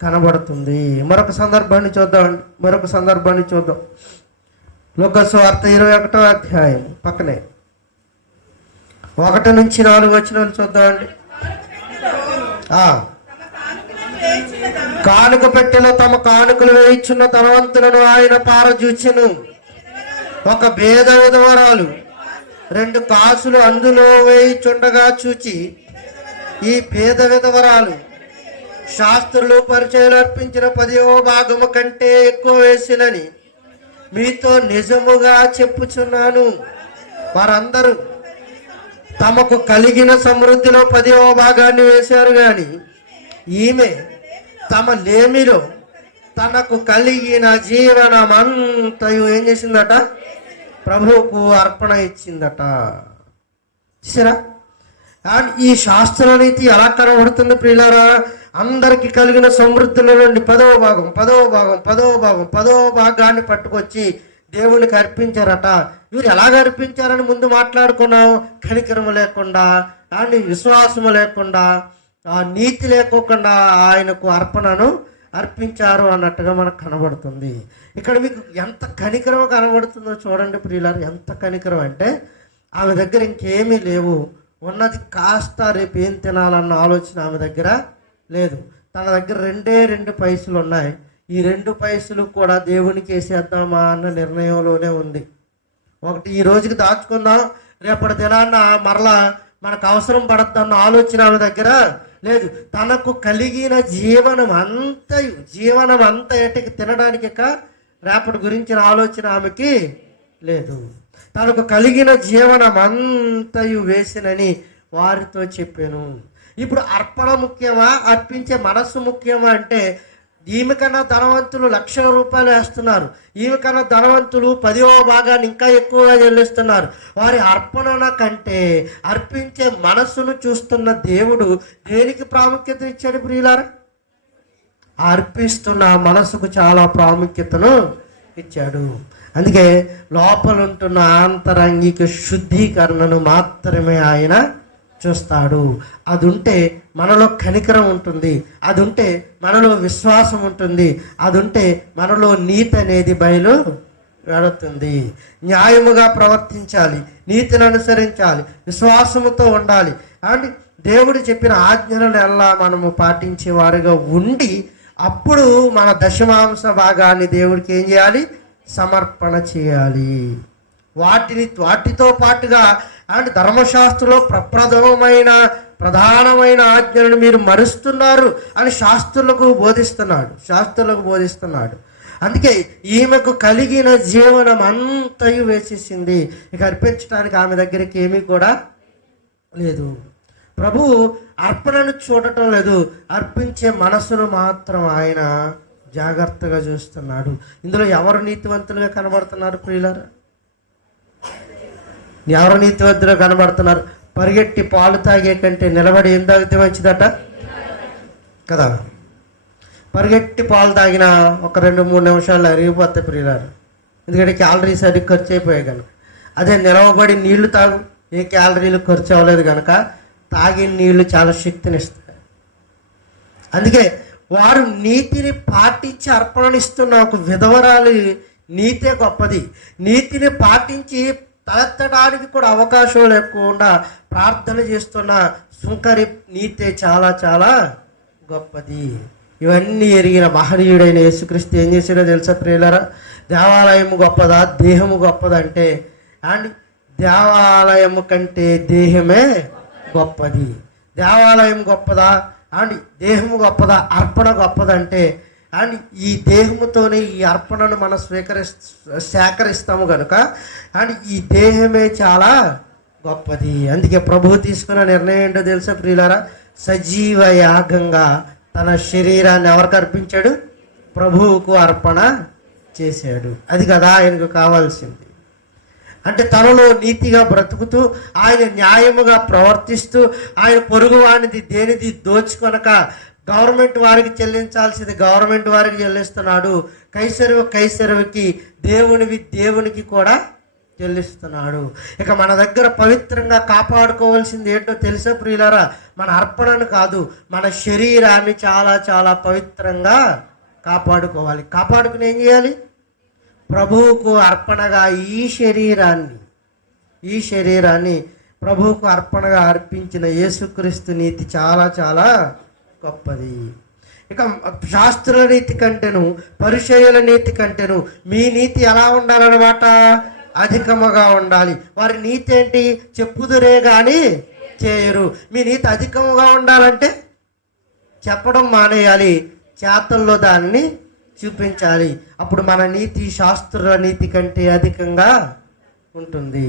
కనబడుతుంది. మరొక సందర్భాన్ని చూద్దాం. లూకాసు వార్త 21వ అధ్యాయం పక్కనే 1 నుంచి 4 వచనాలు చూద్దామండి. కానుక పెట్టెలో తమ కానుకలు వేయిచున్న ధనవంతులను ఆయన పారజూచెను. ఒక భేద విధవరాలు 2 కాసులు అందులో వేయిచుండగా చూచి, ఈ భేద విధవరాలు శాస్త్రులు పరిచయాలు అర్పించిన 10వ భాగము కంటే ఎక్కువ వేసినని మీతో నిజముగా చెప్పుచున్నాను. వారందరూ తమకు కలిగిన సమృద్ధిలో 10వ భాగాన్ని వేశారు, గాని ఈమె తమ లేమిలో తనకు కలిగిన జీవనమంతయు ఏం చేసిందట? ప్రభువుకు అర్పణ ఇచ్చిందట. చూసారా? అండ్ ఈ శాస్త్ర నీతి ఎలా కనబడుతుంది ప్రియులారా? అందరికి కలిగిన సమృద్ధిలో నుండి 10వ భాగాన్ని పట్టుకొచ్చి దేవునికి అర్పించారట. వీరు ఎలాగ అర్పించారని ముందు మాట్లాడుకున్నాం. కనికరము లేకుండా, అండ్ విశ్వాసము లేకుండా, నీతి లేకోకుండా ఆయనకు అర్పణను అర్పించారు అన్నట్టుగా మనకు కనబడుతుంది. ఇక్కడ మీకు ఎంత కనికరం కనబడుతుందో చూడండి ప్రియులారు. ఎంత కనికరం అంటే ఆమె దగ్గర ఇంకేమీ లేవు, ఉన్నది కాస్త రేపు ఏం తినాలన్న ఆలోచన ఆమె దగ్గర లేదు. తన దగ్గర 2 పైసలు ఉన్నాయి. ఈ 2 పైసలు కూడా దేవునికి వేసేద్దామా అన్న నిర్ణయంలోనే ఉంది. ఒకటి ఈ రోజుకి దాచుకుందాం, రేపటి దినాన్న మరలా మనకు అవసరం పడద్దన్న ఆలోచన ఆమె దగ్గర లేదు. తనకు కలిగిన జీవనం అంతా ఎటకి తినడానికి రేపటి గురించిన ఆలోచన ఆమెకి లేదు. తనకు కలిగిన జీవనం అంతయు వేసినని వారితో చెప్పాను. ఇప్పుడు అర్పణ ముఖ్యమా, అర్పించే మనస్సు ముఖ్యమా అంటే, ఈమె కన్నా ధనవంతులు లక్షల రూపాయలు వేస్తున్నారు. ఈమె కన్నా ధనవంతులు 10వ భాగాన్ని ఇంకా ఎక్కువగా చెల్లిస్తున్నారు. వారి అర్పణ కంటే అర్పించే మనస్సును చూస్తున్న దేవుడు దేనికి ప్రాముఖ్యత ఇచ్చాడు ప్రియులారా? అర్పిస్తున్న మనసుకు చాలా ప్రాముఖ్యతను ఇచ్చాడు. అందుకే లోపల ఉంటున్న ఆంతరంగిక శుద్ధీకరణను మాత్రమే ఆయన చూస్తాడు. అది ఉంటే మనలో కనికరం ఉంటుంది, అది ఉంటే మనలో విశ్వాసం ఉంటుంది, అది ఉంటే మనలో నీతి అనేది బయలు వెళుతుంది. న్యాయముగా ప్రవర్తించాలి, నీతిని అనుసరించాలి, విశ్వాసముతో ఉండాలి. అండ్ దేవుడు చెప్పిన ఆజ్ఞలను ఎలా మనము పాటించే వారుగా ఉండి, అప్పుడు మన దశమాంశ భాగాన్ని దేవుడికి ఏం చేయాలి? సమర్పణ చేయాలి. వాటితో పాటుగా అండ్ ధర్మశాస్త్రంలో ప్రధానమైన ఆజ్ఞలను మీరు మరుస్తున్నారు అని శాస్త్రులకు బోధిస్తున్నాడు. అందుకే ఈమెకు కలిగిన జీవనం అంతయు వేసేసింది. ఇక అర్పించడానికి ఆమె దగ్గరికి ఏమీ కూడా లేదు. ప్రభు అర్పణను చూడటం లేదు, అర్పించే మనసును మాత్రం ఆయన జాగ్రత్తగా చూస్తున్నాడు. ఇందులో ఎవరు నీతివంతులుగా కనబడుతున్నారు ప్రియులారా? ఎవరు నీతివంతులుగా కనబడుతున్నారు? పరిగెట్టి పాలు తాగే కంటే నిలబడి ఏం తాగితే మంచిదట కదా. పరిగెట్టి పాలు తాగిన ఒక 2-3 నిమిషాలు అరిగిపోతాయి ప్రియులారు, ఎందుకంటే క్యాలరీస్ అది ఖర్చు అయిపోయాయి కనుక. అదే నిలవబడి నీళ్లు తాగు, ఏ క్యాలరీలు ఖర్చు అవ్వలేదు కనుక తాగిన నీళ్లు చాలా శక్తినిస్తాయి. అందుకే వారు నీతిని పాటించి అర్పణనిస్తున్న ఒక విధవరాలి నీతే గొప్పది. నీతిని పాటించి తలెత్తడానికి కూడా అవకాశం లేకుండా ప్రార్థన చేస్తున్న సుంకరి నీతే చాలా చాలా గొప్పది. ఇవన్నీ ఎరిగిన మహనీయుడైన యేసుక్రీస్తు ఏం చేసాడో తెలుసా ప్రియులారా? దేవాలయము గొప్పదా, దేహము గొప్పదంటే, అండ్ దేవాలయము కంటే దేహమే గొప్పది. దేవాలయం గొప్పదా అండ్ దేహము గొప్పదా, అర్పణ గొప్పదంటే, అండ్ ఈ దేహముతోనే ఈ అర్పణను మనం సేకరిస్తాము కనుక అండ్ ఈ దేహమే చాలా గొప్పది. అందుకే ప్రభువు తీసుకున్న నిర్ణయం ఏంటో తెలుసా ప్రియులారా? సజీవ యాగంగా తన శరీరాన్ని ఎవరికి అర్పించాడు? ప్రభువుకు అర్పణ చేశాడు. అది కదా ఆయనకు కావాల్సింది. అంటే తనలో నీతిగా బ్రతుకుతూ, ఆయన న్యాయముగా ప్రవర్తిస్తూ, ఆయన పొరుగు వానిది దేనిది దోచుకొనక గవర్నమెంట్ వారికి చెల్లించాల్సింది గవర్నమెంట్ వారికి చెల్లిస్తున్నాడు, కైసరువుకి దేవునివి దేవునికి కూడా చెల్లిస్తున్నాడు. ఇక మన దగ్గర పవిత్రంగా కాపాడుకోవాల్సింది ఏంటో తెలుసా ప్రియులారా? మన అర్పణను కాదు, మన శరీరాన్ని చాలా చాలా పవిత్రంగా కాపాడుకోవాలి. కాపాడుకుని ఏం చేయాలి? ప్రభువుకు అర్పణగా ఈ శరీరాన్ని ప్రభువుకు అర్పణగా అర్పించిన యేసుక్రీస్తు నీతి చాలా చాలా గొప్పది. ఇక శాస్త్రుల నీతి కంటేను, పరిచయుల నీతి కంటేను మీ నీతి ఎలా ఉండాలన్నమాట? అధికముగా ఉండాలి. వారి నీతి ఏంటి? చెప్పుదురే కానీ చేయరు. మీ నీతి అధికముగా ఉండాలంటే చెప్పడం మానేయాలి, చేతల్లో దాన్ని చూపించాలి. అప్పుడు మన నీతి శాస్త్రుల నీతి కంటే అధికంగా ఉంటుంది.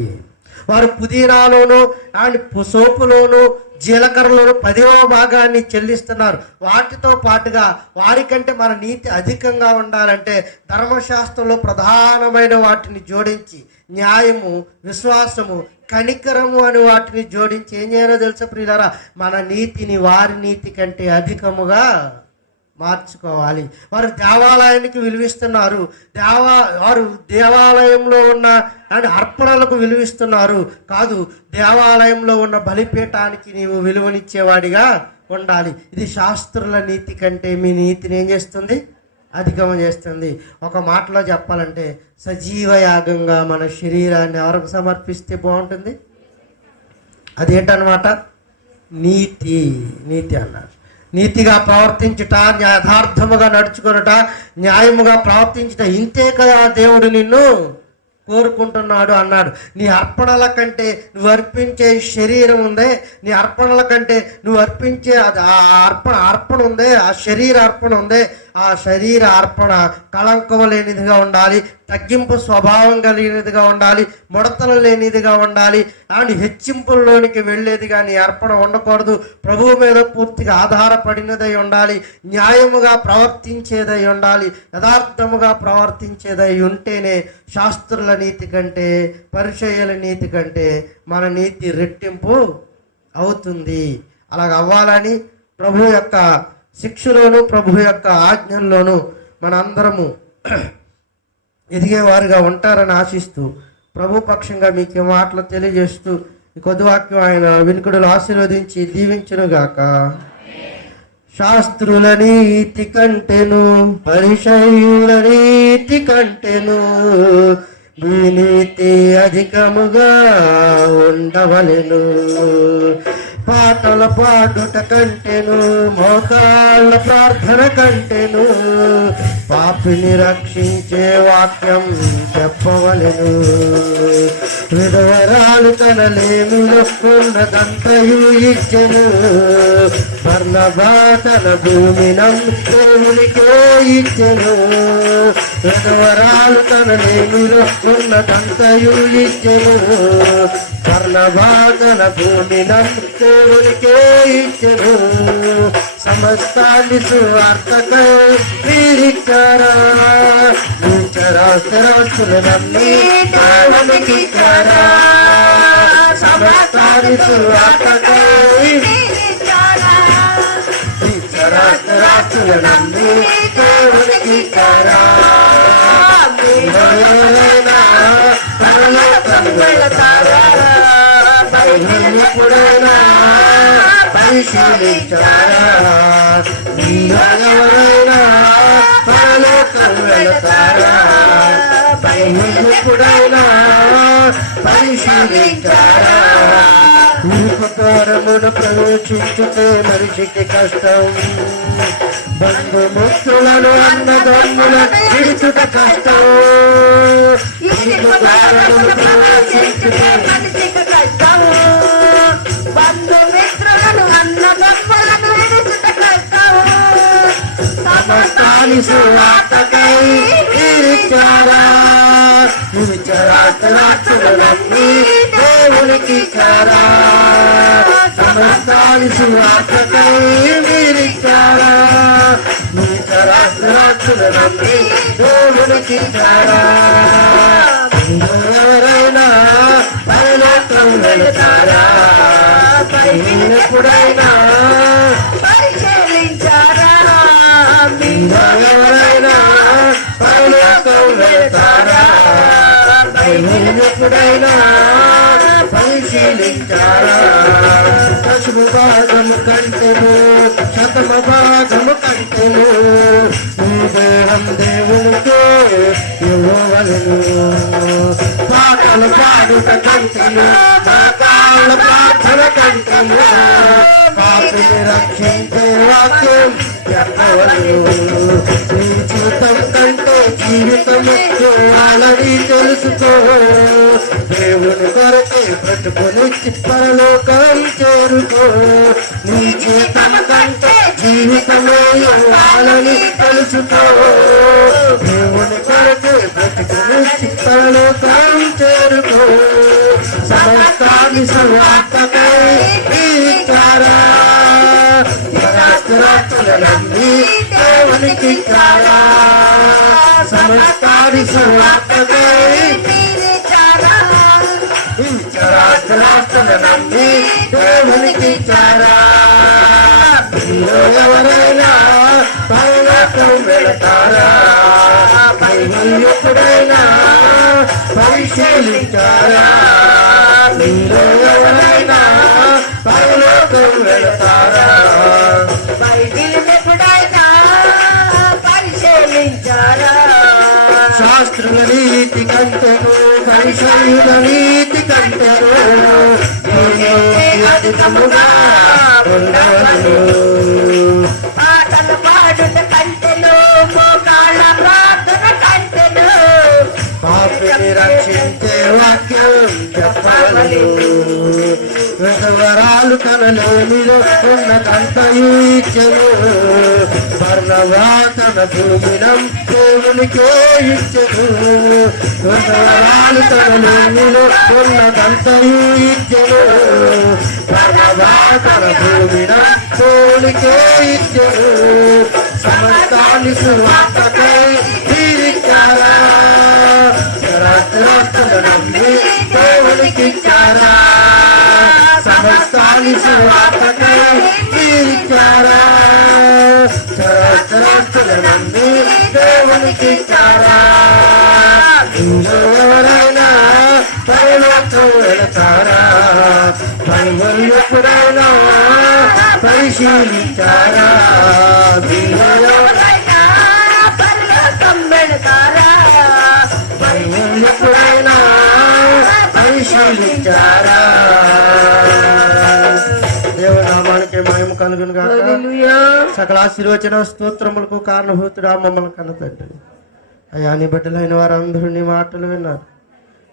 వారు పుదీనాలోను అండ్ సోపులోను జీలకర్రలోను 10వ భాగాన్ని చెల్లిస్తున్నారు. వాటితో పాటుగా వారికంటే మన నీతి అధికంగా ఉండాలంటే ధర్మశాస్త్రంలో ప్రధానమైన వాటిని జోడించి, న్యాయము, విశ్వాసము, కనికరము అని వాటిని జోడించి ఏం చేయాలో తెలుసా ప్రియులారా? మన నీతిని వారి నీతి కంటే అధికముగా మార్చుకోవాలి. వారు దేవాలయానికి విలువిస్తున్నారు, వారు దేవాలయంలో ఉన్న అర్పణలకు విలువిస్తున్నారు. కాదు, దేవాలయంలో ఉన్న బలిపీఠానికి నీవు విలువనిచ్చేవాడిగా ఉండాలి. ఇది శాస్త్రుల నీతి కంటే మీ నీతిని ఏం చేస్తుంది? అధికం చేస్తుంది. ఒక మాటలో చెప్పాలంటే సజీవ యాగంగా మన శరీరాన్ని ఎవరికి సమర్పిస్తే బాగుంటుంది? అదేంటన్నమాట? నీతి అన్నారు. నీతిగా ప్రవర్తించుట, యథార్థముగా నడుచుకునుట, న్యాయముగా ప్రవర్తించుట, ఇంతే కదా దేవుడు నిన్ను కోరుకుంటున్నాడు అన్నాడు. నీ అర్పణల కంటే నువ్వు అర్పించే శరీరం ఉందే, నీ అర్పణల కంటే నువ్వు అర్పించే అర్పణ ఉందే, ఆ శరీర అర్పణ ఉందే, ఆ శరీర అర్పణ కళంకం లేనిదిగా ఉండాలి, తగ్గింపు స్వభావం కలిగినదిగా ఉండాలి, ముడతలు లేనిదిగా ఉండాలి, అండ్ హెచ్చింపుల్లోనికి వెళ్ళేదిగా నీ అర్పణ ఉండకూడదు. ప్రభువు మీద పూర్తిగా ఆధారపడినదై ఉండాలి, న్యాయముగా ప్రవర్తించేదై ఉండాలి, యథార్థముగా ప్రవర్తించేదై ఉంటేనే శాస్త్రుల నీతి కంటే, పరిచయుల నీతి కంటే మన నీతి రెట్టింపు అవుతుంది. అలాగ అవ్వాలని ప్రభు యొక్క శిక్షలోను, ప్రభు యొక్క ఆజ్ఞల్లోనూ మనందరము ఎదిగేవారుగా ఉంటారని ఆశిస్తూ ప్రభు పక్షంగా మీకు ఈ మాటలు తెలియజేస్తూ ఈ కొద్ది వాక్యం ఆయన వినుకుడులు ఆశీర్వదించి దీవించునుగాక. శాస్త్రుల నీతి కంటెను, పరిచయుల నీతి కంటెను మీ నీతి అధికముగా ఉండవలెను. పాటల పాడుట కంటెను, మోకాళ్ళ ప్రార్థన కంటెను పాపిని రక్షించే వాక్యం చెప్పవలెను. విధవరాలు తన లేమిలో ఉన్నదంతయు ఇచ్చెను, బర్నబా తన భూమినం దేవునికే ఇచ్చెను. విధవరాలు తన లేమిలో ఉన్నదంతయు ఇచ్చెను, బర్నబా తన భూమినం దేవునికే ఇచ్చెను. సమస్తాన్ని సువార్తకై వీరిచ్చారా, చరాస్తులు నమ్మి దేవునికి ఇచ్చారా. సమస్తాన్ని సువార్తకై చరాస్తులు నమ్మి దేవునికి ఇచ్చారా. ఎప్పుడైనా పరిశీలించారా, ఎవరైనా పరలోకం వెళతారా. ఎప్పుడైనా పరిశీలించారా. ఉపకారమును ప్రవేశించుతే మనిషికి కష్టం, బంధుమిత్రులను అన్నదమ్ములను విడుచుట కష్టం. ఉపకారమును ప్రవేశించుతే మనిషికి కష్టం, బంధుమిత్రులను అన్నదమ్ములను విడుచుట కష్టం. సమస్తాన్ని సువార్తకై వీరిచ్చారా, చరాస్తులన్నీ దేవునికి ఇచ్చారా. సమస్తాన్ని సువార్తకై వీరిచ్చారా, చరాస్తులన్నీ నమ్మి దేవునికిచ్చారా? ఎవరైనా పరలోకం వెళతారా? బైబిల్ ఎప్పుడైనా పరిశీలించారా? ఎవరైనా పరలోకం వెళతారా? బైబిల్ ఎప్పుడైనా పరిశీలించారా? దశమ భాగము కంటెను శతమ భాగము కంటెను ఈ దేహం దేవునికే ఇవ్వవలెను. పాటలు పాడుట కంటెను పాకాల ప్రార్థన కంటెను పాపిని రక్షించే వాక్యం చెప్పవలెను. నీ జీవితం కంటే జీవితము వాళ్ళని తెలుసుకో. దేవుని కొరకే బ్రతుకుని పరలోకం చేరుకో. నీ జీవితం కంటే జీవితమే వాళ్ళని తెలుసుకో. దేవుని కొరకే బ్రతుకుని పరలోకం చేరుకో. సమస్తాన్ని సమాప్తకై ఇచ్చారా? రాత్రులన్నీ దేవునికిచ్చారా? సమస్తాన్ని సమాప్తకై రాత్రులన్నీ దేవునికిచ్చారా? ఎవరైనా పరలోకం వెళతారా? బైబిల్ ఎప్పుడైనా పరిశీలించారా? ఎవరైనా పరలోకం వెళతారా? బైబిల్ ఎప్పుడైనా పరిశీలించారా? శాస్త్రుల నీతి కంటెను పరిశీలన నీతి కంటెను అధికముగా ఉండవలెను. పాటలు పాడుట కంటెను మోకాళ్ళ ప్రార్థన కంటెను పాపిని రక్షించే వాక్యం చెప్పవలెను. విధవరాలు కనలేనిలో ఉన్నతంతయు ఇచ్చెను. బర్నబా తన భూమినం దేవునికే ఇచ్చెను. విధవరాలు కనలేనిలో ఉన్నతంతయు ఇచ్చెను. బర్నబా తన భూమినం దేవునికే ఇచ్చెను. సమస్తాన్ని సువార్తకై తీరిచ్చారా? రాత్రులు నమ్మి దేవునికిచ్చారా? సమస్తాన్ని సువార్తకై తీరిచ్చారా? రాత్రులు నమ్మి దేవునికిచ్చారా? ఎవరైనా పరలోకం వెళతారా? బైబిల్ ఎప్పుడైనా పరిశీలించారా? ఎవరైనా పరలోకం వెళతారా? బైబిల్ ఎప్పుడైనా పరిశీలించారా? దేవునామానికి మహిమ కలుగును గాక. సకల ఆశీర్వచన స్తోత్రములకు కారణభూతుడా మమ్మల్ని కన్నతండ్రి. అయ్యా నీ బిడ్డలైన వారందరూ నీ మాటలు విన్నారు.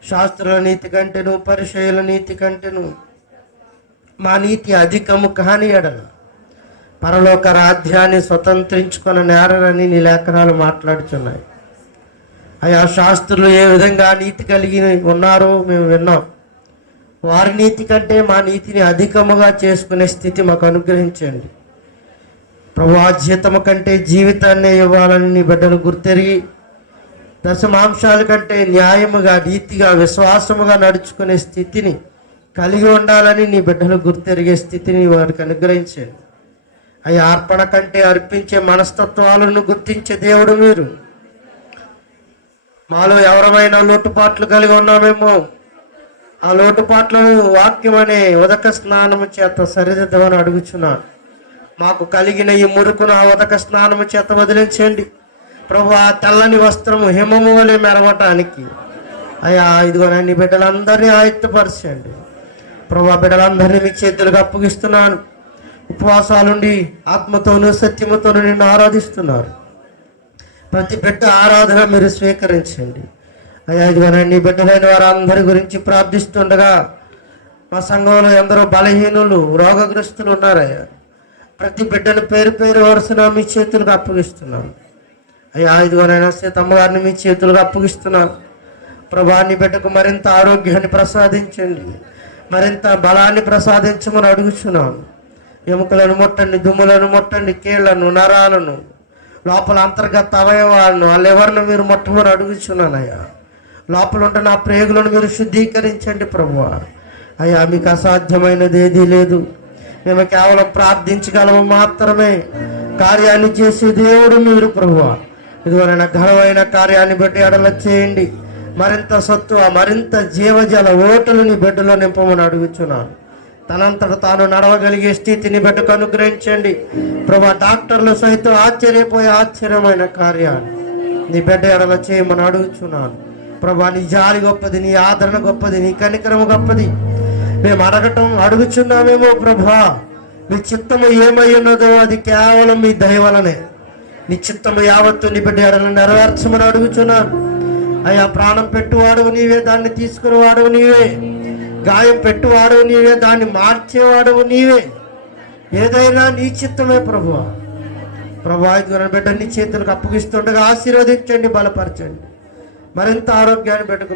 శాస్త్రుల నీతి కంటేను పరిచయుల నీతి కంటేను మా నీతి అధికము కాని ఎడల పరలోక రాజ్యాన్ని స్వతంత్రించుకున్న నేరని నీ లేఖనాలు మాట్లాడుతున్నాయి. అయ్యా శాస్త్రులు ఏ విధంగా నీతి కలిగి ఉన్నారో మేము విన్నాం. వారి నీతి కంటే మా నీతిని అధికముగా చేసుకునే స్థితి మాకు అనుగ్రహించండి ప్రభు. జీతము కంటే జీవితాన్ని ఇవ్వాలని నీ బిడ్డలు గుర్తెరిగి దశమాంశాల కంటే న్యాయముగా నీతిగా విశ్వాసముగా నడుచుకునే స్థితిని కలిగి ఉండాలని నీ బిడ్డలు గుర్తెరిగే స్థితిని వారికి అనుగ్రహించండి. అవి అర్పణ కంటే అర్పించే మనస్తత్వాలను గుర్తించే దేవుడు మీరు. మాలో ఎవరమైనా లోటుపాట్లు కలిగి ఉన్నామేమో ఆ లోటుపాట్లను వాక్యం అనే ఉదక స్నానము చేత సరిదిద్దమని అడుగుచున్నాను. మాకు కలిగిన ఈ మురుకును ఆ ఉదక స్నానము చేత వదిలించండి ప్రభు. ఆ తెల్లని వస్త్రము హిమము వలె మెరవటానికి అయ్యా ఇదిగో నీ బిడ్డలందరినీ ఆయుత్తపరచండి ప్రభు. బిడ్డలందరినీ మీ చేతులకు అప్పగిస్తున్నాను. ఉపవాసాలుండి ఆత్మతోనూ సత్యముతోనూ నిన్ను ఆరాధిస్తున్నారు. ప్రతి బిడ్డ ఆరాధన మీరు స్వీకరించండి అయ్యా. ఇదిగో నీ బిడ్డలైన వారందరి గురించి ప్రార్థిస్తుండగా మా సంఘంలో ఎందరో బలహీనులు రోగగ్రస్తులు ఉన్నారయ్యా. ప్రతి బిడ్డను పేరు పేరు వరుసన మీ చేతులకు అప్పగిస్తున్నాను అయ్యా. ఇదిగోనైనా సీతమ్మగారిని మీ చేతులకు అప్పగిస్తున్నాను ప్రభా. నీ బిడ్డకు మరింత ఆరోగ్యాన్ని ప్రసాదించండి, మరింత బలాన్ని ప్రసాదించమని అడుగుచున్నాను. ఎముకలను ముట్టండి, దుమ్ములను ముట్టండి, కీళ్లను నరాలను లోపల అంతర్గత అవయవాలను ఆ లివర్ను మీరు మొట్టమొదటి అడుగుచున్నానయ్యా. లోపల ఉంటే నా ప్రేగులను మీరు శుద్ధీకరించండి ప్రభువా. అయ్యా, మీకు అసాధ్యమైనది ఏదీ లేదు. మేము కేవలం ప్రార్థించగలము మాత్రమే. కార్యాన్ని చేసే దేవుడు మీరు ప్రభువా. ఇదివరైనా ఘనమైన కార్యాన్ని బట్టి ఎడల చేయండి. మరింత సత్వ, మరింత జీవజల ఓటలు నీ బిడ్డలో నింపమని అడుగుచున్నాను. తనంతట తాను నడవగలిగే స్థితిని బిడ్డకు అనుగ్రహించండి ప్రభా. డాక్టర్లు సైతం ఆశ్చర్యపోయే ఆశ్చర్యమైన కార్యాన్ని నీ బిడ్డ ఎడల చేయమని అడుగుచున్నాను ప్రభా. నీ జాలి గొప్పది, నీ ఆదరణ గొప్పది, నీ కనికరము గొప్పది. మేము అడుగుచున్నామేమో ప్రభా. మీ చిత్తము ఏమై ఉన్నదో అది కేవలం మీ దయ వలనే. నీ చిత్తము యావత్తు నీ బిడ్డ ఎడల నెరవేర్చమని అడుగుచున్నాను అయ్యా. ప్రాణం పెట్టువాడు నీవే, దాన్ని తీసుకునేవాడు నీవే. గాయం పెట్టువాడు నీవే, దాన్ని మార్చేవాడు నీవే. ఏదైనా నీ చిత్తమే ప్రభువా. ప్రభా, బిడ్డ నీ చేతులకు అప్పగిస్తుండగా ఆశీర్వదించండి, బలపరచండి. మరింత ఆరోగ్యాన్ని బిడ్డకు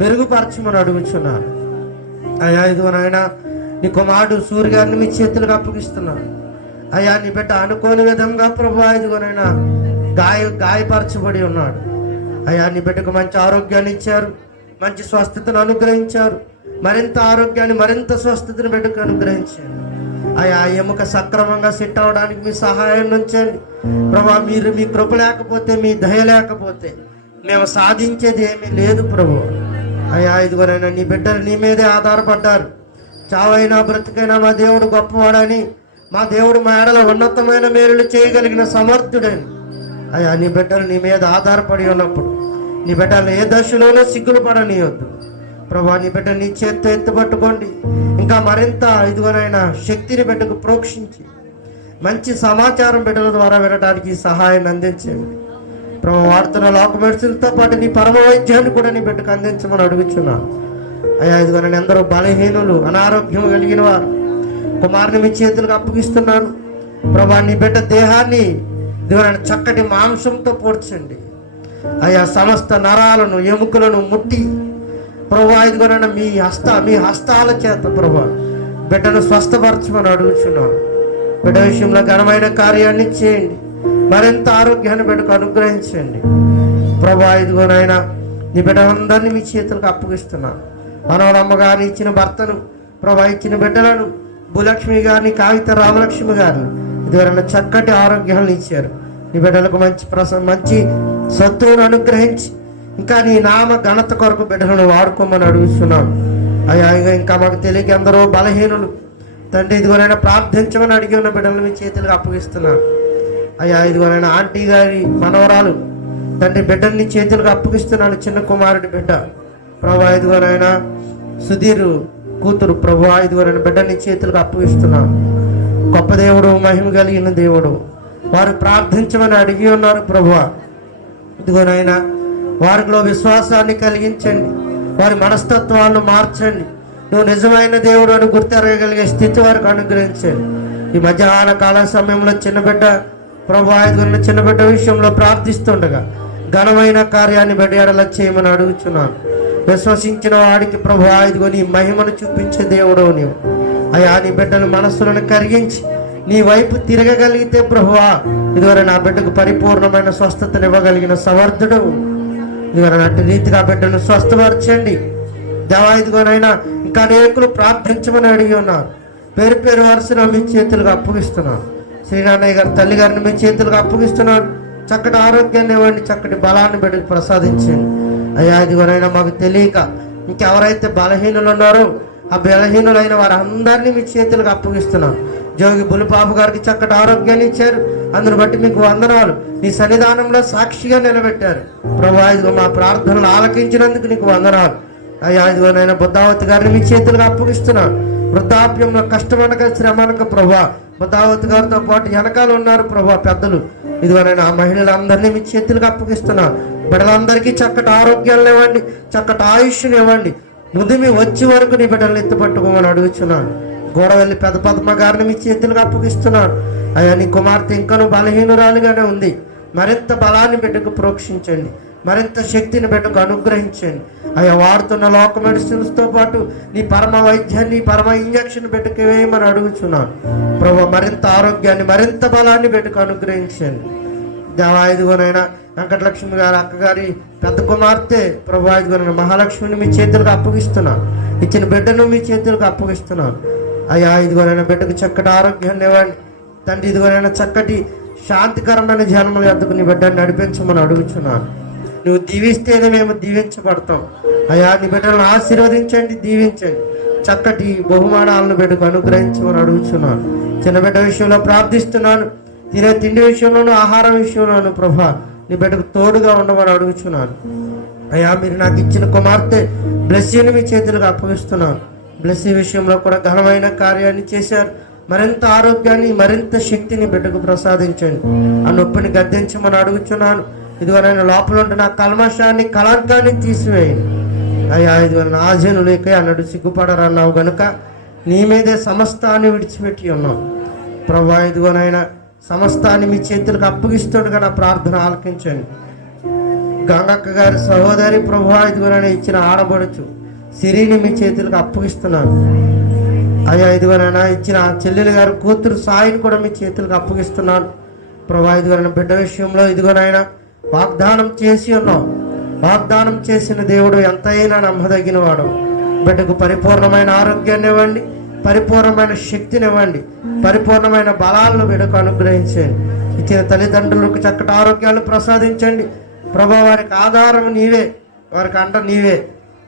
మెరుగుపరచమని అడుగుచున్నాను అయ్యా. ఇదిగోనైనా నీ కుమారుడు సూర్య గారిని మీ చేతులకు అప్పగిస్తున్నాను అయ్యా. నీ బిడ్డ అనుకోని విధంగా ప్రభా ఇదిగోనైనా గాయపరచబడి ఉన్నాడు అయ్యా. నీ బిడ్డకు మంచి ఆరోగ్యాన్ని ఇచ్చారు, మంచి స్వస్థతను అనుగ్రహించారు. మరింత ఆరోగ్యాన్ని, మరింత స్వస్థతను బిడ్డకు అనుగ్రహించండి అయ్యా. ఎముక సక్రమంగా సెట్ అవడానికి మీ సహాయం ఉంచండి ప్రభా. మీరు మీ కృప లేకపోతే, మీ దయ లేకపోతే మేము సాధించేది ఏమీ లేదు ప్రభు అయ్యా. ఇదిగోనైనా నీ బిడ్డలు నీ మీదే ఆధారపడ్డారు. చావైనా బ్రతికైనా మా దేవుడు గొప్పవాడని, మా దేవుడు మా ఎడల ఉన్నతమైన మేలులు చేయగలిగిన సమర్థుడని అయ్యా. నీ బిడ్డలు నీ మీద ఆధారపడి ఉన్నప్పుడు నీ బిడ్డలు ఏ దశలోనూ సిగ్గులు పడనీయొద్దు ప్రభా. నీ బిడ్డ నీ చేత్తో ఎత్తుపట్టుకోండి. ఇంకా మరింత ఇదిగోనైనా శక్తిని బిడ్డకు ప్రోక్షించి మంచి సమాచారం బిడ్డల ద్వారా వినడానికి సహాయాన్ని అందించండి ప్రభు. వాడుతున్న లోకమెడిసిన్తో పాటు నీ పరమ వైద్యాన్ని కూడా నీ బిడ్డకు అందించమని అడుగుచున్నాను అయ్యా. ఇదిగోనైనా ఎందరో బలహీనులు, అనారోగ్యం కలిగిన వారు కుమారుని మీ చేతులకు అప్పగిస్తున్నాను ప్రభా. నీ బిడ్డ దేహాన్ని ఇదిగోనైనా చక్కటి మాంసంతో పోడ్చండి అయ్యా. సమస్త నరాలను, ఎముకలను ముట్టి ప్రభా ఇదిగోనైనా మీ హస్తాల చేత ప్రభా బిడ్డను స్వస్థపరచమని అడుగుచున్నాను. బిడ్డ విషయంలో ఘనమైన కార్యాన్ని చేయండి. మరింత ఆరోగ్యాన్ని బిడ్డకు అనుగ్రహించండి ప్రభా. ఇదిగోనైనా నీ బిడ్డలందరినీ మీ చేతులకు అప్పగిస్తున్నాను. మనవడమ్మ గారిని ఇచ్చిన భర్తను ప్రభా, ఇచ్చిన బిడ్డలను భూలక్ష్మి గారిని, కాగిత రామలక్ష్మి గారిని ఇదివరైనా చక్కటి ఆరోగ్యాలను ఇచ్చారు. నీ బిడ్డలకు మంచి సత్తువును అనుగ్రహించి ఇంకా నీ నామ ఘనత కొరకు బిడ్డలను వాడుకోమని అడుగుతున్నాను అయ్యా. ఇంకా మాకు తెలియక ఎందరో బలహీనులు తండ్రి ఇదిగోనైనా ప్రార్థించమని అడిగి ఉన్న బిడ్డలను మీ చేతులకు అప్పగిస్తున్నాను అయ్యా. ఇదిగోనైనా ఆంటీ గారి మనవరాలు తండ్రి బిడ్డల్ని చేతులకు అప్పగిస్తున్నాను. చిన్న కుమారుడి బిడ్డ ప్రభా ఇదిగోనైనా సుధీర్ కూతురు ప్రభా ఇదిగోనైనా బిడ్డని చేతులకు అప్పగిస్తున్నాను. గొప్ప దేవుడు, మహిమ కలిగిన దేవుడు, వారు ప్రార్థించమని అడిగి ఉన్నారు ప్రభువా. ఇదిగోనైనా వారిలో విశ్వాసాన్ని కలిగించండి, వారి మనస్తత్వాలను మార్చండి. నువ్వు నిజమైన దేవుడు అని గుర్తెరగలిగే స్థితి వారికి అనుగ్రహించండి. ఈ మధ్యాహ్న కాల సమయంలో చిన్న బిడ్డ ప్రభు ఇదిగోనైనా చిన్న బిడ్డ విషయంలో ప్రార్థిస్తుండగా ఘనమైన కార్యాన్ని బిడ్డ ఎడల చేయమని అడుగుచున్నాను. విశ్వసించిన వాడికి ప్రభు ఇదిగో నీ మహిమను చూపించే దేవుడు నీవు అయ్యా. నీ బిడ్డల మనస్సులను కరిగించి నీ వైపు తిరగగలిగితే ప్రభువా ఇదివర నా బిడ్డకు పరిపూర్ణమైన స్వస్థతను ఇవ్వగలిగిన సమర్థుడు. ఇదివర అటు రీతిగా బిడ్డను స్వస్థపరచండి దేవా. ఇదిగోనైనా ఇంకా అనేకులు ప్రార్థించమని అడిగి ఉన్నారు. పేరు పేరు వరుసను మీ చేతులకు అప్పగిస్తున్నాను. శ్రీనాన్నయ్య గారి తల్లి గారిని మీ చేతులకు అప్పగిస్తున్నాను. చక్కటి ఆరోగ్యాన్ని ఇవ్వండి, చక్కటి బలాన్ని బిడ్డకు ప్రసాదించండి అయ్యా. ఇదిగోనైనా మాకు తెలియక ఇంకెవరైతే బలహీనులు ఉన్నారో ఆ బలహీనులైన వారందరినీ మీ చేతులకు అప్పగిస్తున్నాను. జోగి బులిపాపు గారికి చక్కటి ఆరోగ్యాన్ని ఇచ్చారు, అందును బట్టి మీకు వందనాలు. నీ సన్నిధానంలో సాక్షిగా నిలబెట్టారు ప్రభా. ఇదిగో మా ప్రార్థనలు ఆలకించినందుకు నీకు వందనాలు అయ్యా. ఇదిగోనైనా బుద్ధావతి గారిని మీ చేతులకు అప్పగిస్తున్నాను. వృద్ధాప్యంలో కష్టమనక శ్రమనక ప్రభా బుద్ధావతి గారితో పాటు వెనకాల ఉన్నారు ప్రభా పెద్దలు. ఇదిగోనైనా ఆ మహిళలందరినీ మీ చేతులకు అప్పగిస్తున్నాను. బిడ్డలందరికీ చక్కటి ఆరోగ్యాలను ఇవ్వండి, చక్కటి ఆయుష్ని ఇవ్వండి. ముదిమి వచ్చే వరకు నీ బిడ్డలను ఎత్తుపట్టుకోమని అడుగుతున్నాను. గోడవెల్లి పెద్ద పద్మ గారిని మీ చేతులకు అప్పగిస్తున్నాను అయ్యా. నీ కుమార్తె ఇంకనూ బలహీనురాలుగానే ఉంది. మరింత బలాన్ని బిడ్డకు ప్రోక్షించండి, మరింత శక్తిని బిడ్డకు అనుగ్రహించండి అయ్యా వాడుతున్న లోక మెడిసిన్స్తో పాటు నీ పరమ వైద్యాన్ని, పరమ ఇంజక్షన్ బిడ్డకి వేయమని అడుగుతున్నాను ప్రభు. మరింత ఆరోగ్యాన్ని, మరింత బలాన్ని బిడ్డకు అనుగ్రహించండి దేవా. ఇదిగోనైనా వెంకటలక్ష్మి గారు అక్కగారి పెద్ద కుమార్తె ప్రభు, ఇదిగోనైనా మహాలక్ష్మిని మీ చేతులకు అప్పగిస్తున్నాను. ఇచ్చిన బిడ్డను మీ చేతులకు అప్పగిస్తున్నాను అయ్యా. ఇదిగోనైనా బిడ్డకు చక్కటి ఆరోగ్యాన్ని ఇవ్వండి తండ్రి. ఇదిగోనైనా చక్కటి శాంతికరమైన జన్మల యొద్దకు నీ బిడ్డను నడిపించమని అడుగుతున్నాను. నువ్వు దీవిస్తేనే మేము దీవించబడతాం అయ్యా. నీ బిడ్డలను ఆశీర్వదించండి, దీవించండి. చక్కటి బహుమానాలను బిడ్డకు అనుగ్రహించమని అడుగుతున్నాను. చిన్న బిడ్డ విషయంలో ప్రార్థిస్తున్నాను. తినే తిండి విషయంలోనూ, ఆహారం విషయంలోనూ ప్రభా నీ బిడ్డకు తోడుగా ఉండమని అడుగుతున్నాను అయ్యా. మీరు నాకు ఇచ్చిన కుమార్తె బ్లెస్సీని మీ చేతులకు అప్పగిస్తున్నాను. బ్లెస్సీ విషయంలో కూడా ఘనమైన కార్యాన్ని చేశారు. మరింత ఆరోగ్యాన్ని, మరింత శక్తిని బిడ్డకు ప్రసాదించండి. ఆ నొప్పిని గద్దించమని అడుగుతున్నాను. ఇదిగో నేను లోపల ఉంటున్న కల్మషాన్ని, కళంకాన్ని తీసివేయండి అయ్యా. ఇదిగో నా జనులకే అన్నాడు, సిగ్గుపడరన్నావు గనుక నీ మీదే సమస్తాన్ని విడిచిపెట్టి ఉన్నావు ప్రభా. ఇదిగోనైనా సమస్తాన్ని మీ చేతులకు అప్పగిస్తుండగా నా ప్రార్థన ఆలకించండి. గంగక్క గారి సహోదరి ప్రభా, ఇదిగోనైనా ఇచ్చిన ఆడబడుచు సిరిని మీ చేతులకు అప్పగిస్తున్నాను అయ్యా. ఇదిగోనైనా ఇచ్చిన చెల్లెలు గారి కూతురు సాయిని కూడా మీ చేతులకు అప్పగిస్తున్నాను ప్రభా. ఇదిగోనైనా బిడ్డ విషయంలో ఇదిగోనైనా వాగ్దానం చేసి ఉన్నాం. వాగ్దానం చేసిన దేవుడు ఎంతైనా నమ్మదగిన వాడు. బిడ్డకు పరిపూర్ణమైన ఆరోగ్యాన్ని ఇవ్వండి, పరిపూర్ణమైన శక్తిని ఇవ్వండి, పరిపూర్ణమైన బలాలను బిడ్డకు అనుగ్రహించండి. ఇచ్చిన తల్లిదండ్రులకు చక్కటి ఆరోగ్యాలు ప్రసాదించండి ప్రభా. వారికి ఆధారం నీవే, వారికి అండ నీవే